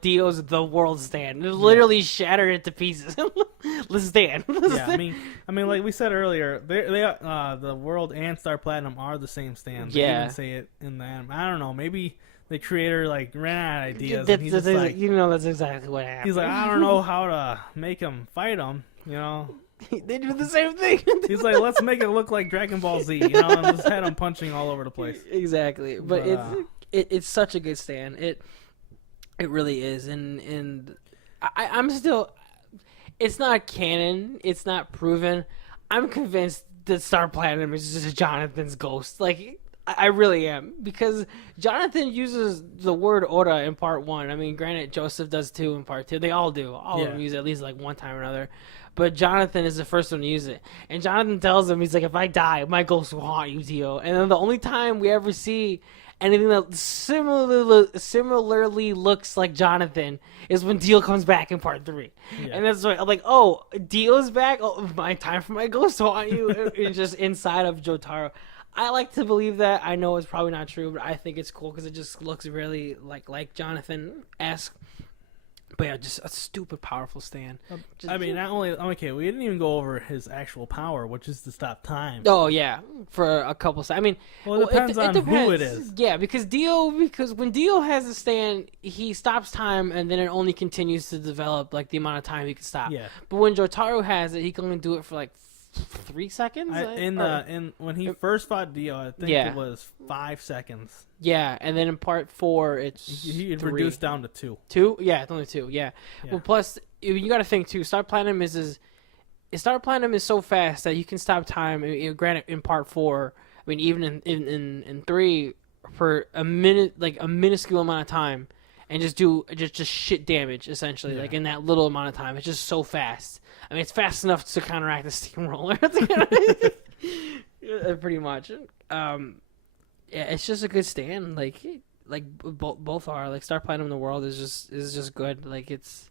Dio's the world stand. It literally shattered it to pieces. The stand. I mean, like we said earlier, the world and Star Platinum are the same stand. They even say it in the anime. I don't know. Maybe the creator ran out of ideas. And he's just like, that's exactly what happened. He's like, I don't know how to make them fight them. You know. They do the same thing. He's like, let's make it look like Dragon Ball Z. You know, and just had them punching all over the place. Exactly, but it's such a good stand. It really is, and I'm still. It's not canon. It's not proven. I'm convinced that Star Platinum is just Jonathan's ghost. Like, I really am, because Jonathan uses the word Ora in part 1. I mean, granted, Joseph does too in part 2. They all do. All of them use it at least like one time or another. But Jonathan is the first one to use it. And Jonathan tells him, he's like, if I die, my ghost will haunt you, Dio. And then the only time we ever see anything that similarly looks like Jonathan is when Dio comes back in part 3. Yeah. And that's why I'm like, oh, Dio's back? Oh, my time for my ghost to haunt you. It's just inside of Jotaro. I like to believe that. I know it's probably not true, but I think it's cool because it just looks really like Jonathan-esque. But yeah, just a stupid powerful stand. I mean, not only... Okay, we didn't even go over his actual power, which is to stop time. Oh, yeah. For a couple seconds. I mean... Well, it depends on who it is. Yeah, because when Dio has a stand, he stops time, and then it only continues to develop, like, the amount of time he can stop. Yeah. But when Jotaro has it, he can only do it for, like, 3 seconds? When he first fought Dio, I think it was 5 seconds. Yeah, and then in part 4, he reduced down to 2. 2? Yeah, it's only 2. Yeah. Well, plus you got to think too. Star Platinum is so fast that you can stop time. Granted, in part 4, I mean, even in 3, for a minute, like a minuscule amount of time, and just do just shit damage essentially, like in that little amount of time. It's just so fast. I mean, it's fast enough to counteract the steamroller. Pretty much. Yeah, it's just a good stand. Like both are. Like Star Platinum in the world is just good. Like it's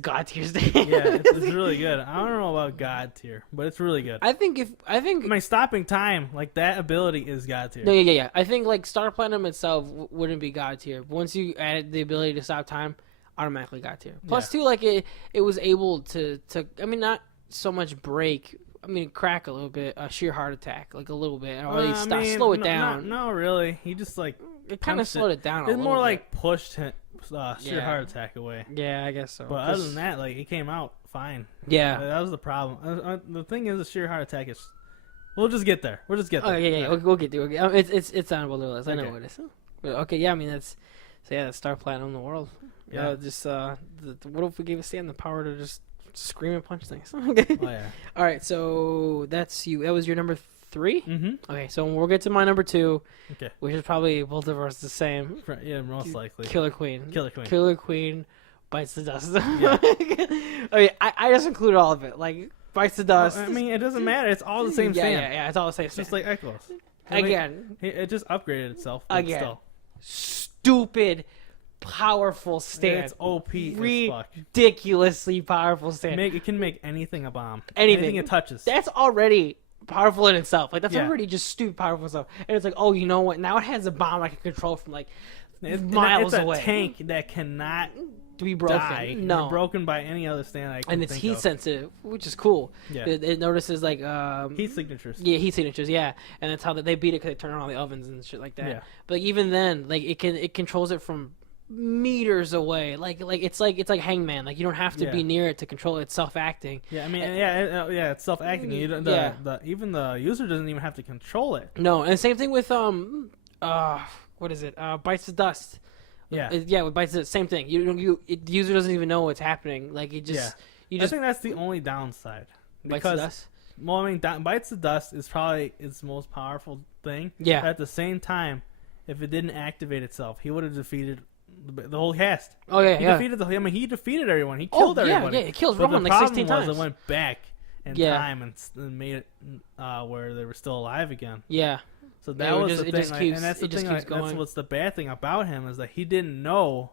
God tier stand. Yeah, it's really good. I don't know about God tier, but it's really good. I mean, stopping time, like that ability is God tier. No, yeah. I think like Star Platinum itself wouldn't be God tier. But once you added the ability to stop time, automatically God tier. Plus, too, like it was able to. I mean, not so much break. I mean, crack a little bit, a sheer heart attack, like a little bit, or at least slow it down. No, really. He just like it kind of slowed it down. It's more like pushed sheer heart attack away. Yeah, I guess so. But other than that, like it came out fine. Yeah, that was the problem. The thing is, the sheer heart attack is. We'll just get there. Oh yeah. We'll get there. It's on the list. I know what it is. But okay, yeah. I mean, So yeah, the star platinum in the world. Yeah. What if we gave a stand the power to just scream and punch things? Oh yeah. All right, so that's you. That was your number 3. Mm-hmm. Okay, so we'll get to my number 2. Okay. Which is probably both of ours the same. Yeah, most likely. Killer Queen. Killer Queen. Killer Queen bites the dust. Yeah. I mean, I just include all of it. Like bites the dust. Well, I mean, it doesn't matter. It's all the same stand. Yeah. It's all the same. It's just like Echoes. Again. It just upgraded itself. But Again. Still. Stupid, powerful stand. It's OP as fuck. Ridiculously powerful stand. It can make anything a bomb. Anything it touches. That's already powerful in itself. Like that's Yeah. already just stupid powerful stuff. And it's like, oh, you know what? Now it has a bomb I can control from like miles it's a away. tank that cannot To be broken. die. No. Be broken by any other stand I can And it's think heat of. sensitive, which is cool. Yeah. It notices like Heat signatures. Yeah, heat signatures. Yeah, and that's how they beat it because they turn on all the ovens and shit like that. Yeah. But like, even then, like it controls it from meters away. Like it's like Hangman. Like you don't have to be near it to control it. It's self-acting. Yeah, I mean, it's self-acting. Even the user doesn't even have to control it. No, and same thing with what is it? Bites the dust. Yeah. With bites the same thing. The user doesn't even know what's happening. Like it just I think that's the only downside. Bites the dust. Well, I mean, bites the dust is probably its most powerful thing. Yeah. But at the same time, if it didn't activate itself, he would have defeated the whole cast. Oh yeah, He defeated everyone. He killed everybody. Yeah, it kills But Roman the like problem 16 times. was it went back in time and made it where they were still alive again. Yeah. So that was the thing, just keeps, and that's the thing. That's what's the bad thing about him is that he didn't know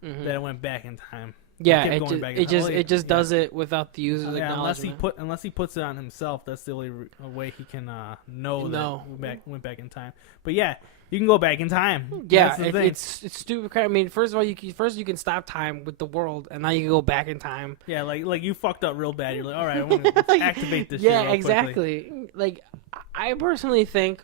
that it went back in time. Yeah, it just does it without the user's acknowledgement. Unless he puts it on himself, that's the only way he can know that went back in time. But yeah, you can go back in time. Yeah, it's stupid. I mean, first of all, you can stop time with the world, and now you can go back in time. Yeah, like you fucked up real bad. You're like, all right, I want to activate this. Yeah, shit real exactly. quickly. Like, I personally think,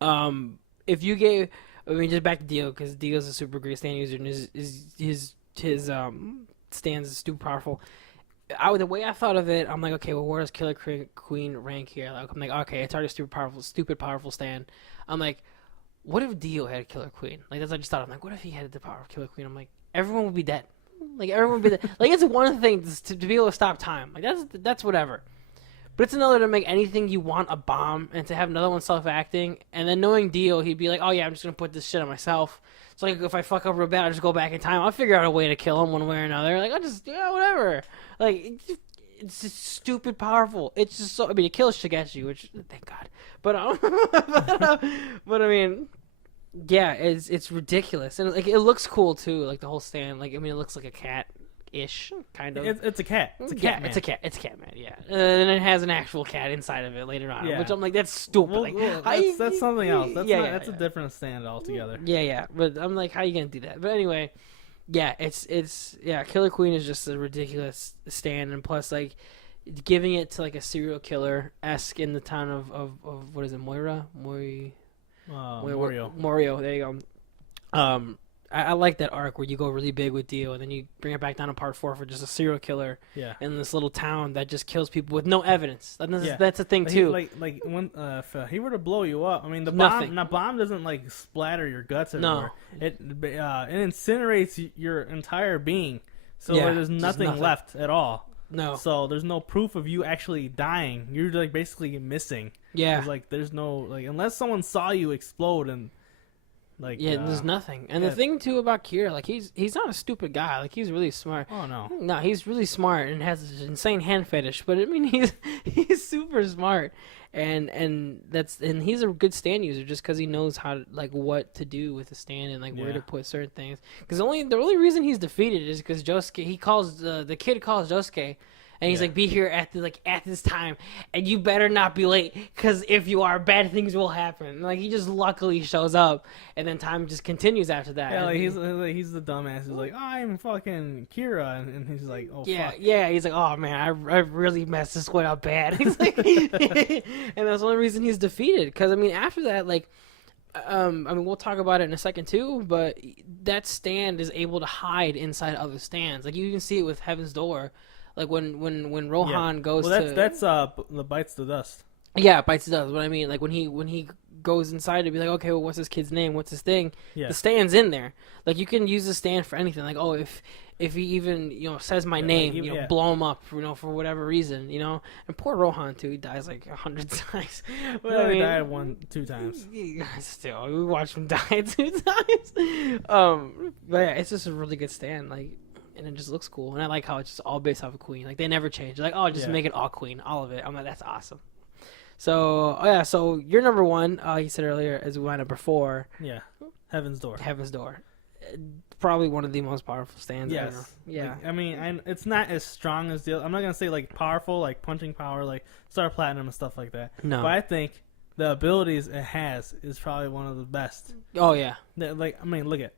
if you gave, I mean, just back to Dio, because Dio's a super great stand user, and his stands is super powerful. The way I thought of it, I'm like, okay, well, where does Killer Queen rank here? Like, I'm like, okay, it's already stupid powerful stand. I'm like, what if Dio had Killer Queen? Like, that's what I just thought. I'm like, what if he had the power of Killer Queen? I'm like, everyone would be dead. Like, everyone would be dead. Like, it's one thing to be able to stop time. Like, that's whatever. But it's another to make anything you want a bomb and to have another one self-acting. And then knowing Dio, he'd be like, oh yeah, I'm just going to put this shit on myself. So like if I fuck up real bad, I'll just go back in time. I'll figure out a way to kill him one way or another. Like, I'll just, whatever. Like, it's just stupid powerful. It's just so, I mean, it kills Shigechi, which, thank God. But, but I mean, yeah, it's ridiculous. And like, it looks cool too, like the whole stand. Like, I mean, it looks like a cat-ish, kind of. It's a cat. It's a cat man. It's a cat. It's a cat man, yeah. And it has an actual cat inside of it later on, which I'm like, that's stupid. That's something else. That's a different stand altogether. Yeah. But I'm like, how are you going to do that? But anyway, yeah, Killer Queen is just a ridiculous stand. And plus, like, giving it to, like, a serial killer-esque in the town of what is it, Morio. There you go. I like that arc where you go really big with Dio and then you bring it back down to part 4 for just a serial killer in this little town that just kills people with no evidence. That's a thing too. Like when if he were to blow you up, I mean the bomb doesn't like splatter your guts anymore. No. It incinerates your entire being. So there's nothing left at all. No. So there's no proof of you actually dying. You're like basically missing. Yeah. Like there's no like unless someone saw you explode and like there's nothing. And the thing too about Kira, like he's not a stupid guy. Like he's really smart. Oh no. No, he's really smart and has an insane hand fetish. But I mean, he's super smart, and he's a good stand user just because he knows how to, like what to do with the stand and like where to put certain things. Because the only reason he's defeated is because Josuke. He calls the kid calls Josuke. And he's like, be here at this time, and you better not be late, because if you are, bad things will happen. And, like, he just luckily shows up, and then time just continues after that. Yeah, like, he's the dumbass who's like, I'm fucking Kira, and he's like, oh, fuck. Yeah, he's like, oh, man, I really messed this one up bad. He's like, and that's the only reason he's defeated, because, I mean, after that, like, I mean, we'll talk about it in a second, too, but that stand is able to hide inside other stands. Like, you can see it with Heaven's Door. Like when Rohan goes that's the bites the dust. Yeah, bites the dust. What I mean, like when he goes inside to be like, okay, well, what's this kid's name? What's his thing? Yeah. The stand's in there. Like, you can use the stand for anything. Like, oh, if he even, says my name, like, blow him up, for whatever reason, And poor Rohan, too. He dies like 100 times. But, I mean, died 2 times. Still, we watched him die 2 times. But yeah, it's just a really good stand. Like, and it just looks cool. And I like how it's just all based off of Queen. Like, they never change. They're like, oh, just make it all Queen. All of it. I'm like, that's awesome. So, so your number 1, you said earlier, is my number 4. Yeah. Heaven's Door. Heaven's Door. Probably one of the most powerful stands ever. Yeah. Like, I mean, it's not as strong as the other. I'm not going to say, like, powerful, like, punching power, like Star Platinum and stuff like that. No. But I think the abilities it has is probably one of the best. Oh, yeah. Like, I mean, look at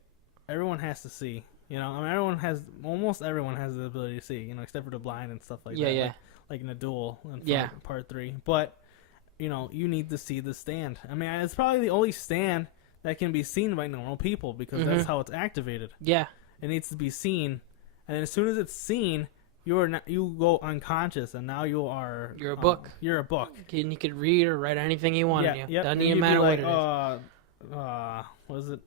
everyone has to see. I mean, almost everyone has the ability to see, except for the blind and stuff like that. Yeah. Like in a duel in part 3. But, you need to see the stand. I mean, it's probably the only stand that can be seen by normal people because that's how it's activated. Yeah. It needs to be seen. And as soon as it's seen, you go unconscious, and now you're a book. You're a book. And you could read or write anything you want. Yeah. Doesn't even matter what it is. What is it?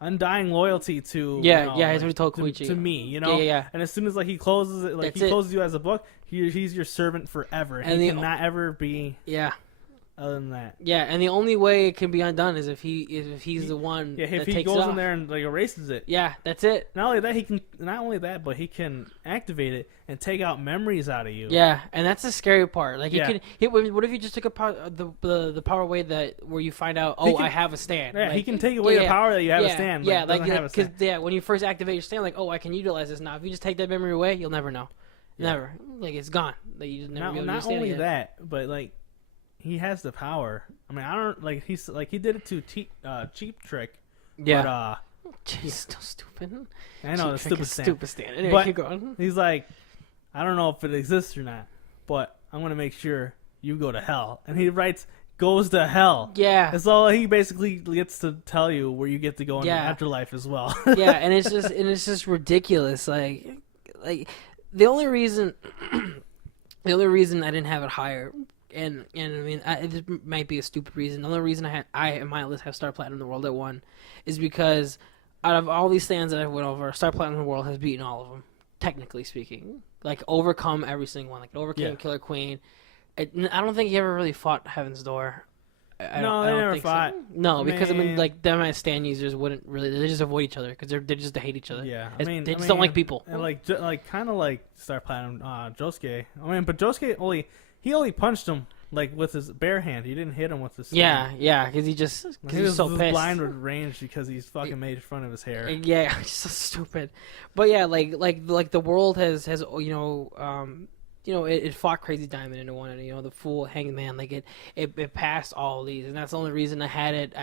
Undying loyalty to that's what he told Koichi. To me, Yeah. And as soon as he closes it, closes you as a book, he's your servant forever. And he cannot ever be other than that. Yeah, and the only way it can be undone is if he's the one if that he takes goes it in there and erases it. Yeah, that's it. Not only that, but he can activate it and take out memories out of you. Yeah, and that's the scary part. Like what if you just took the power away where you find out, I have a stand. Yeah, he can take away the power that you have a stand. Yeah, because when you first activate your stand, like, I can utilize this now. If you just take that memory away, you'll never know. Never. Like, it's gone. Like, you just never be able to use it again. Not only that, but like, he has the power. I mean, I don't like he's like he did it to Cheap Trick. Yeah. But, he's still stupid. I know, it's stupid stand. Anyway, but keep going. He's like, I don't know if it exists or not, but I'm gonna make sure you go to hell. And he writes, "Goes to hell." Yeah. And so he basically gets to tell you where you get to go in the afterlife as well. Yeah, and it's just ridiculous. Like the only reason I didn't have it higher. And I mean, it might be a stupid reason. The only reason I in my list have Star Platinum in the World at 1 is because out of all these stands that I went over, Star Platinum in the World has beaten all of them, technically speaking. Like, overcome every single one. Like, it overcame Killer Queen. I don't think he ever really fought Heaven's Door. I don't never think fought. So. No, because I mean, like, them as stand users wouldn't really. They just avoid each other because they just hate each other. Yeah, they just don't like people. And like kind of like Star Platinum, Josuke. I mean, but Josuke only punched him like with his bare hand. He didn't hit him with his. Yeah, because he was so pissed. Blind with range because he's fucking made fun of his hair. Yeah, he's so stupid. But yeah, like the world has it fought Crazy Diamond into one, and the Fool, Hangman, like it passed all of these, and that's the only reason I had it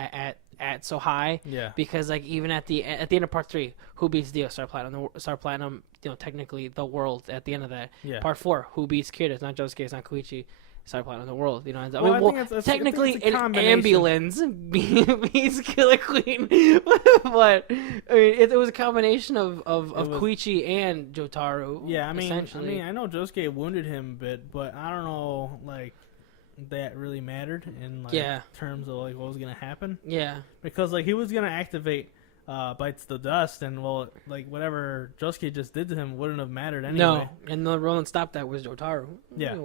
at so high. Yeah. Because like even at the end of part 3, who beats Dio? Star Platinum, technically the world at the end of that. Yeah. Part 4, who beats Kid? It's not Josuke, it's not Koichi. Star Platinum the world, I mean, technically an ambulance beats Killer Queen, but I mean, it was a combination of Koichi and Jotaro. Yeah, I mean, I know Josuke wounded him a bit, but I don't know, like, that really mattered in terms of like what was gonna happen. Yeah, because like he was gonna activate Bites the Dust, and like whatever Josuke just did to him wouldn't have mattered anyway. No, and the one that stopped that was Jotaro. Yeah, the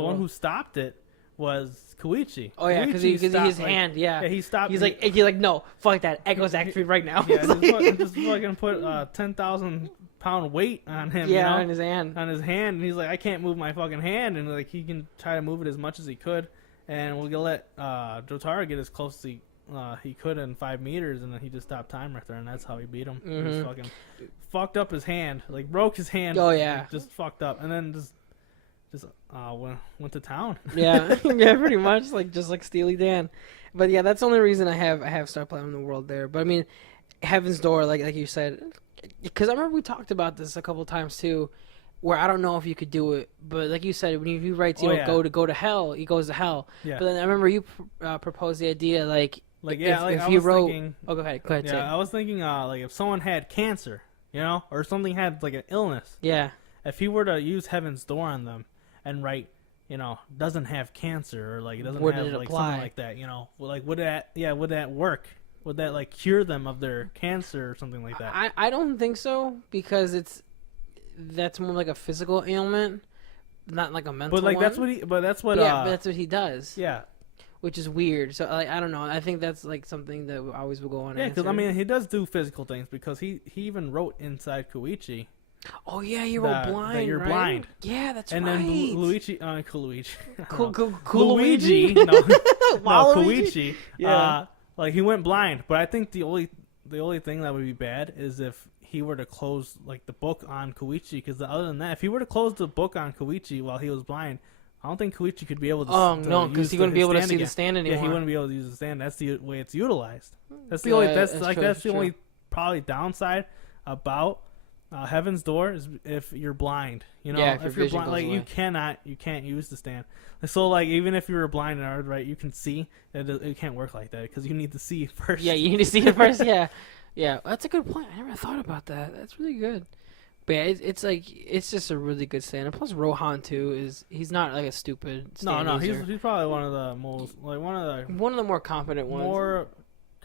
one who stopped it was Koichi. Oh yeah, because his hand. Yeah, he stopped. He's like, no, fuck that. Echoes activate right now. Yeah, just fucking put 10,000-pound weight on him. Yeah, on his hand. On his hand, and he's like, I can't move my fucking hand, and like he can try to move it as much as he could, and we're gonna let Jotaro get as close as he could in 5 meters, and then he just stopped time right there, and that's how he beat him. Mm-hmm. He just fucking fucked up his hand, like broke his hand. Oh yeah, just fucked up, and then just went to town. Yeah, yeah, pretty much like Steely Dan. But yeah, that's the only reason I have Star Platinum in the World there. But I mean, Heaven's Door, like you said, because I remember we talked about this a couple times too, where I don't know if you could do it, but like you said, when he writes, go to hell, he goes to hell. Yeah. But then I remember you proposed the idea, if he wrote. Thinking, oh, go ahead. Yeah, I was thinking, like if someone had cancer, or something had like an illness. Yeah. If he were to use Heaven's Door on them and write doesn't have cancer or like it doesn't Would have it like apply? something like that. Like would that work? Would that like cure them of their cancer or something like that? I don't think so because that's more like a physical ailment, not like a mental But like one. that's what but that's what he does. yeah. Which is weird. So like I don't know. I think that's like something that always will go on. Yeah, because I mean, he does do physical things because he even wrote inside Koichi. Oh yeah, you wrote blind. That you're right? blind. Yeah, that's and right. And then Luigi, Luigi? no, Waluigi? Koichi. Yeah. Like he went blind, but I think the only thing that would be bad is if he were to close like the book on Koichi. Because other than that, if he were to close the book on Koichi while he was blind, I don't think Koichi could be able to. Oh no, because he wouldn't be able to see the stand anymore. Yeah, he wouldn't be able to use the stand. That's the way it's utilized. That's the only. That's the only probably downside about Heaven's Door is if you're blind. Yeah, if you're blind, like you can't use the stand. So like even if you were blind and right, you can see that it can't work like that because you need to see first. Yeah, you need to see it first. Yeah, yeah, that's a good point. I never thought about that. That's really good. But yeah, it's just a really good stand. And plus Rohan too he's not like a stupid stand user. He's probably one of the most like one of the more competent ones. More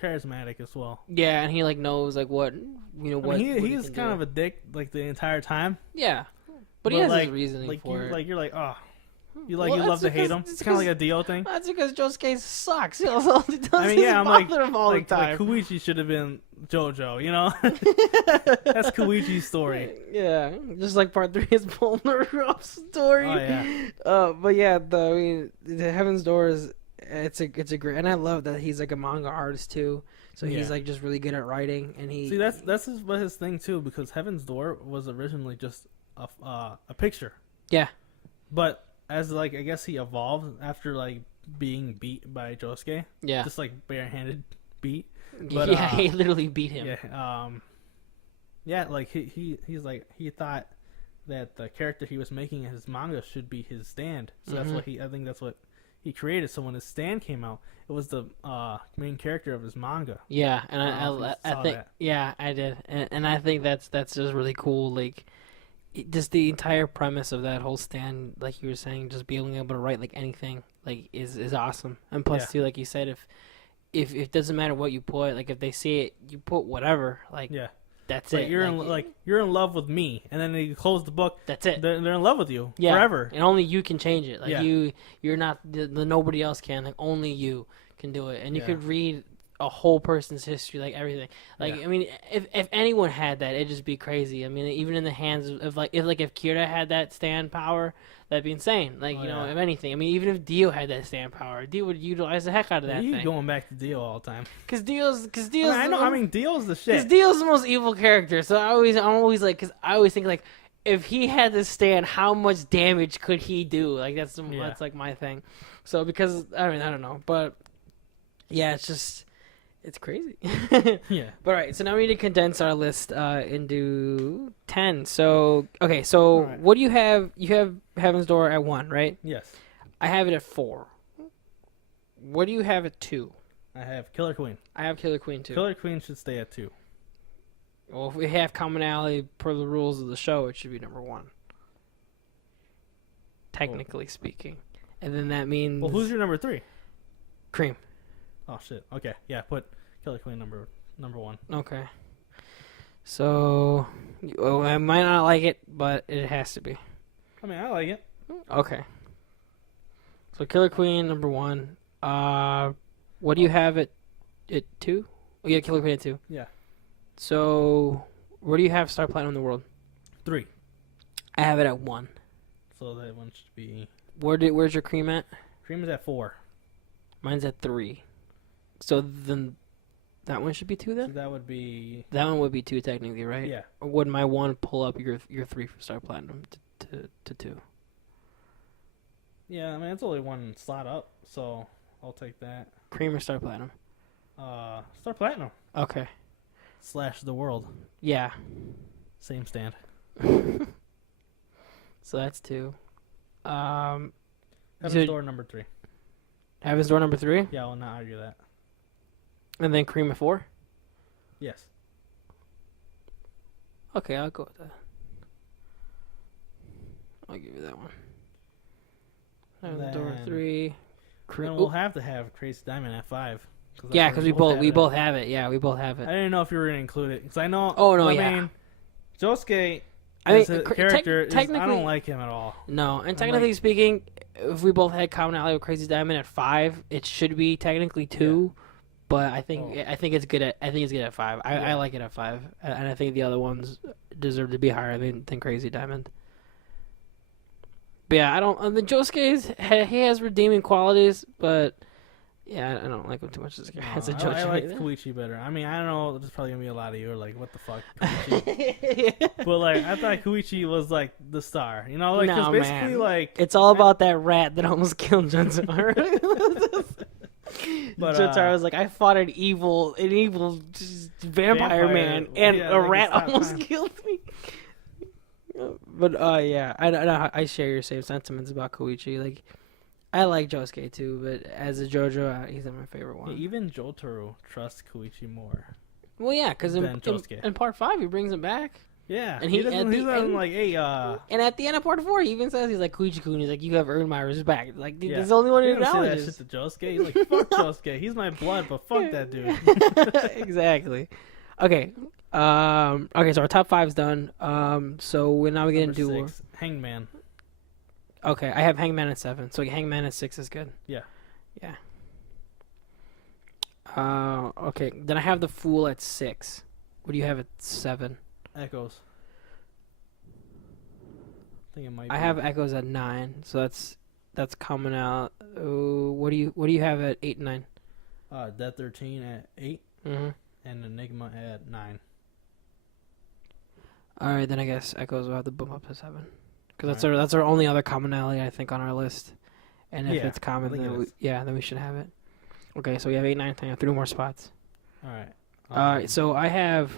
charismatic as well. Yeah, and he like knows like what what he's kind of a dick like the entire time. Yeah, but he has like, his reasoning for it. Like you're like you love to hate him. It's kind of like a Dio thing. That's because Josuke sucks. He all he does I'm bother him all the time. Like Koichi should have been JoJo, That's Koichi's story. Yeah, just like part 3 is Polnareff story. Oh yeah. But yeah, the Heaven's Door is it's a great, and I love that he's like a manga artist too. So he's like just really good at writing, and he that's his thing too because Heaven's Door was originally just a picture. Yeah. But as like I guess he evolved after like being beat by Josuke. Yeah. Just like barehanded beat. But, yeah, he literally beat him. Yeah. Yeah, like he's like he thought that the character he was making in his manga should be his stand. So that's what I think that's what he created. So when his stand came out, it was the main character of his manga. Yeah, and I think yeah, I did, and I think that's just really cool. Like, just the entire premise of that whole stand, like you were saying, just being able to write like anything, like is awesome. And plus, too, like you said, if it doesn't matter what you put, like if they see it, you put whatever, like that's it. You're you're in love with me, and then you close the book. That's it. They're in love with you forever, and only you can change it. Like you're not the nobody else can. Like only you can do it, and you could read a whole person's history, like everything. Like I mean, if anyone had that, it'd just be crazy. I mean, even in the hands of if Kira had that stand power, that'd be insane. Like if anything, I mean, even if Dio had that stand power, Dio would utilize the heck out of that thing. You going back to Dio all the time? Because Dio's. I mean, Dio's the shit. Because Dio's the most evil character. So I'm always like, because I always think like, if he had this stand, how much damage could he do? Like that's like my thing. So because I mean I don't know, but yeah, it's crazy. Yeah. But all right, so now we need to condense our list into 10. So okay, so what do you have? You have Heaven's Door at 1, right? Yes. I have it at 4. What do you have at 2? I have Killer Queen. I have Killer Queen too. Killer Queen should stay at 2. Well, if we have commonality per the rules of the show, it should be number 1. Technically speaking. And then that means... Well, who's your number 3? Cream. Oh, shit. Okay. Yeah, put Killer Queen number 1. Okay. So, I might not like it, but it has to be. I mean, I like it. Okay. So, Killer Queen, number 1. What do you have at 2? Oh, yeah, Killer Queen at 2. Yeah. So, where do you have Star Platinum in the World? 3. I have it at 1. So, that one should be... Where's your Cream at? Cream is at 4. Mine's at 3. So, then... That one should be 2 then? So that would be... That one would be 2 technically, right? Yeah. Or would my 1 pull up your 3 for Star Platinum to 2? Yeah, I mean, it's only 1 slot up, so I'll take that. Cream or Star Platinum? Star Platinum. Okay. / the world. Yeah. Same stand. So that's 2. Heaven's Door number 3. Heaven's Door number 3? Yeah, I will not argue that. And then Cream at 4? Yes. Okay, I'll go with that. I'll give you that one. Heaven's Door 3. Then we'll have to have Crazy Diamond at 5. Yeah, because we both have it. Yeah, we both have it. I didn't know if you were gonna include it because I know. Oh no, I yeah. mean, Josuke, I mean, as a character, I technically, don't like him at all. No, and technically speaking, if we both had commonality with Crazy Diamond at 5, it should be technically 2. Yeah. But I think it's good at 5. I like it at 5, and I think the other ones deserve to be higher than Crazy Diamond. But yeah, I don't. The Josuke he has redeeming qualities, but yeah, I don't like him too much as a JoJo. I like Koichi better. I mean, I don't know. There's probably gonna be a lot of you are like, "What the fuck, Koichi?" But like, I thought Koichi was like the star. You know, like because basically like it's all about that rat that almost killed Jotaro. But Jotaro was like, I fought an evil vampire man, and a rat almost killed me. But yeah, I share your same sentiments about Koichi. Like, I like Josuke too, but as a JoJo, he's not my favorite one. Yeah, even Jotaro trusts Koichi more. Well, yeah, because in part 5 he brings him back. Yeah, and he's like, hey, and at the end of part 4, he even says, he's like, Koichi-kun, he's like, you have earned my respect. Like, he's the only one who acknowledges. Say that shit to Josuke. He's like, fuck Josuke. He's my blood, but fuck that dude. Exactly. Okay. Okay, so our top 5's done. So now we get into 6, Hangman. Okay, I have Hangman at 7, so Hangman at 6 is good. Yeah. Yeah. Okay, then I have the Fool at 6. What do you have at 7? Echoes. I think it might. I have Echoes at 9, so that's coming out. What do you have at 8 and 9? Death 13 at 8. Mm-hmm. And Enigma at 9. All right, then I guess Echoes will have to bump up to 7, because that's our only other commonality I think on our list. And if it's common, then we should have it. Okay, so we have 8, 9, 10. I have 3 more spots. All right. All right, so I have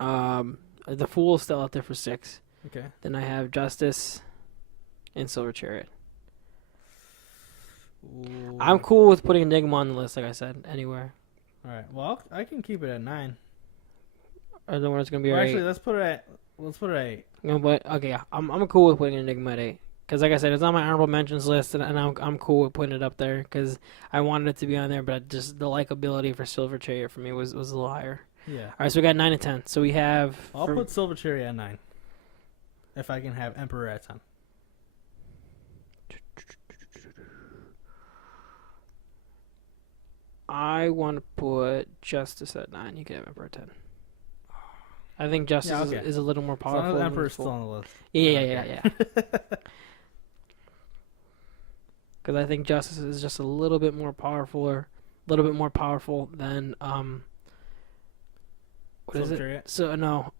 the Fool still out there for 6. Okay. Then I have Justice and Silver Chariot. Ooh. I'm cool with putting Enigma on the list, like I said, anywhere. All right. Well, I can keep it at 9. Or the one that's gonna be actually, let's put it at 8. No, but okay, I'm cool with putting Enigma at 8. Because like I said, it's on my honorable mentions list, and I'm cool with putting it up there because I wanted it to be on there, but just the likability for Silver Chariot for me was a little higher. Yeah. All right, so we got 9 and 10. So we have. I'll put Silver Chariot at 9. If I can have Emperor at 10. I want to put Justice at 9. You can have Emperor at 10. I think Justice is a little more powerful. So Emperor's still on the list. Yeah. Because I think Justice is just a little bit more powerful, than what is it? So no,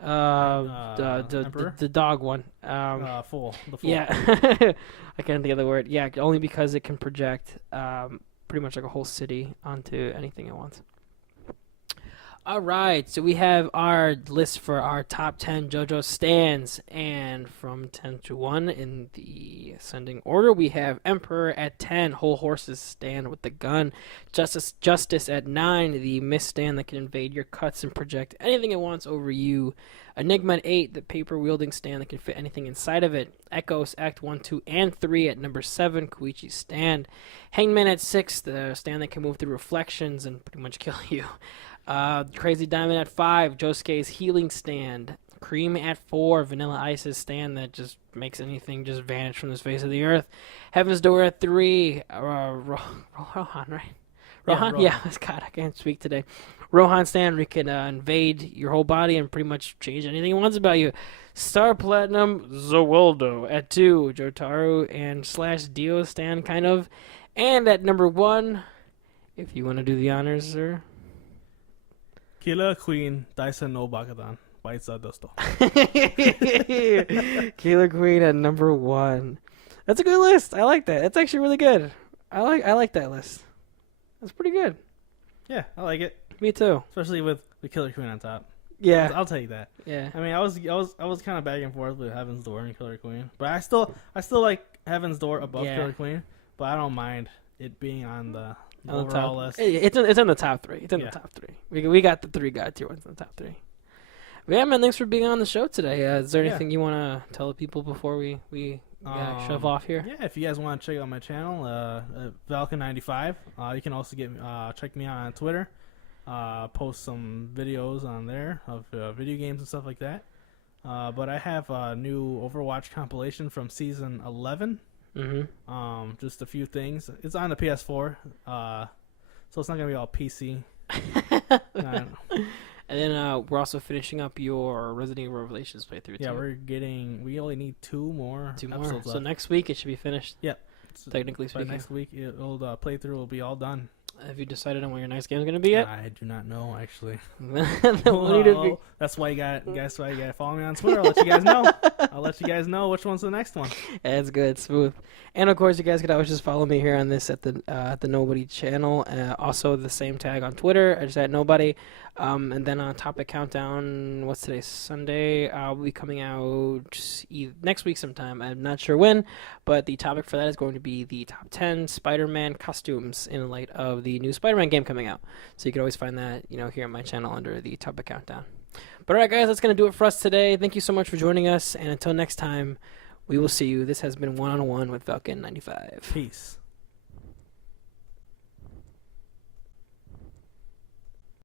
the dog one. Fool. The Fool. Yeah, I can't think of the word. Yeah, only because it can project pretty much like a whole city onto anything it wants. All right, so we have our list for our top 10 JoJo stands, and from 10 to 1 in the ascending order, we have Emperor at 10, Whole Horses stand with the gun, Justice at 9, the mist stand that can invade your cuts and project anything it wants over you, Enigma at 8, the paper-wielding stand that can fit anything inside of it, Echoes Act 1, 2, and 3 at number 7, Koichi's stand, Hangman at 6, the stand that can move through reflections and pretty much kill you, Crazy Diamond at 5, Josuke's healing stand, Cream at 4, Vanilla Ice's stand that just makes anything just vanish from the face of the earth, Heaven's Door at 3, Rohan, right? Rohan? Yeah, God, I can't speak today. Rohan stand where you can invade your whole body and pretty much change anything he wants about you. Star Platinum Zawaldo at 2, Jotaro and / Dio stand kind of. And at number 1, if you want to do the honors, sir. Killer Queen Daisen no Bakadan by Dosto. Killer Queen at number 1. That's a good list. I like that. That's actually really good. I like that list. That's pretty good. Yeah, I like it. Me too. Especially with the Killer Queen on top. Yeah, I'll take that. Yeah. I mean, I was kind of back and forth with Heaven's Door and Killer Queen, but I still like Heaven's Door above Killer Queen. But I don't mind it being on the overall list. It's in the top 3. It's in the top 3. We got the 3 God tier ones in the top 3. But yeah, man, thanks for being on the show today. Is there anything you want to tell the people before we shove off here. Yeah, if you guys want to check out my channel, Valkan95, you can also check me out on Twitter. Post some videos on there of video games and stuff like that. But I have a new Overwatch compilation from Season 11. Mm-hmm. Just a few things. It's on the PS4, so it's not going to be all PC. And then we're also finishing up your Resident Evil Revelations playthrough. Yeah, we only need two more episodes left. So next week it should be finished. Yeah. Technically speaking. By next week, the playthrough will be all done. Have you decided on what your next game is going to be yet? I do not know, actually. Well, that's why you got to follow me on Twitter. I'll let you guys know. I'll let you guys know which one's the next one. That's good, smooth. And of course, you guys could always just follow me here on this at the Nobody channel. Also, the same tag on Twitter, just at Nobody. And then on Topic Countdown, what's today? Sunday. Will be coming out next week sometime. I'm not sure when, but the topic for that is going to be the top 10 Spider-Man costumes in light of the new Spider-Man game coming out. So you can always find that, here on my channel under the Topic Countdown. But all right, guys, that's going to do it for us today. Thank you so much for joining us, and until next time, we will see you. This has been One-on-One with Valkan95. Peace.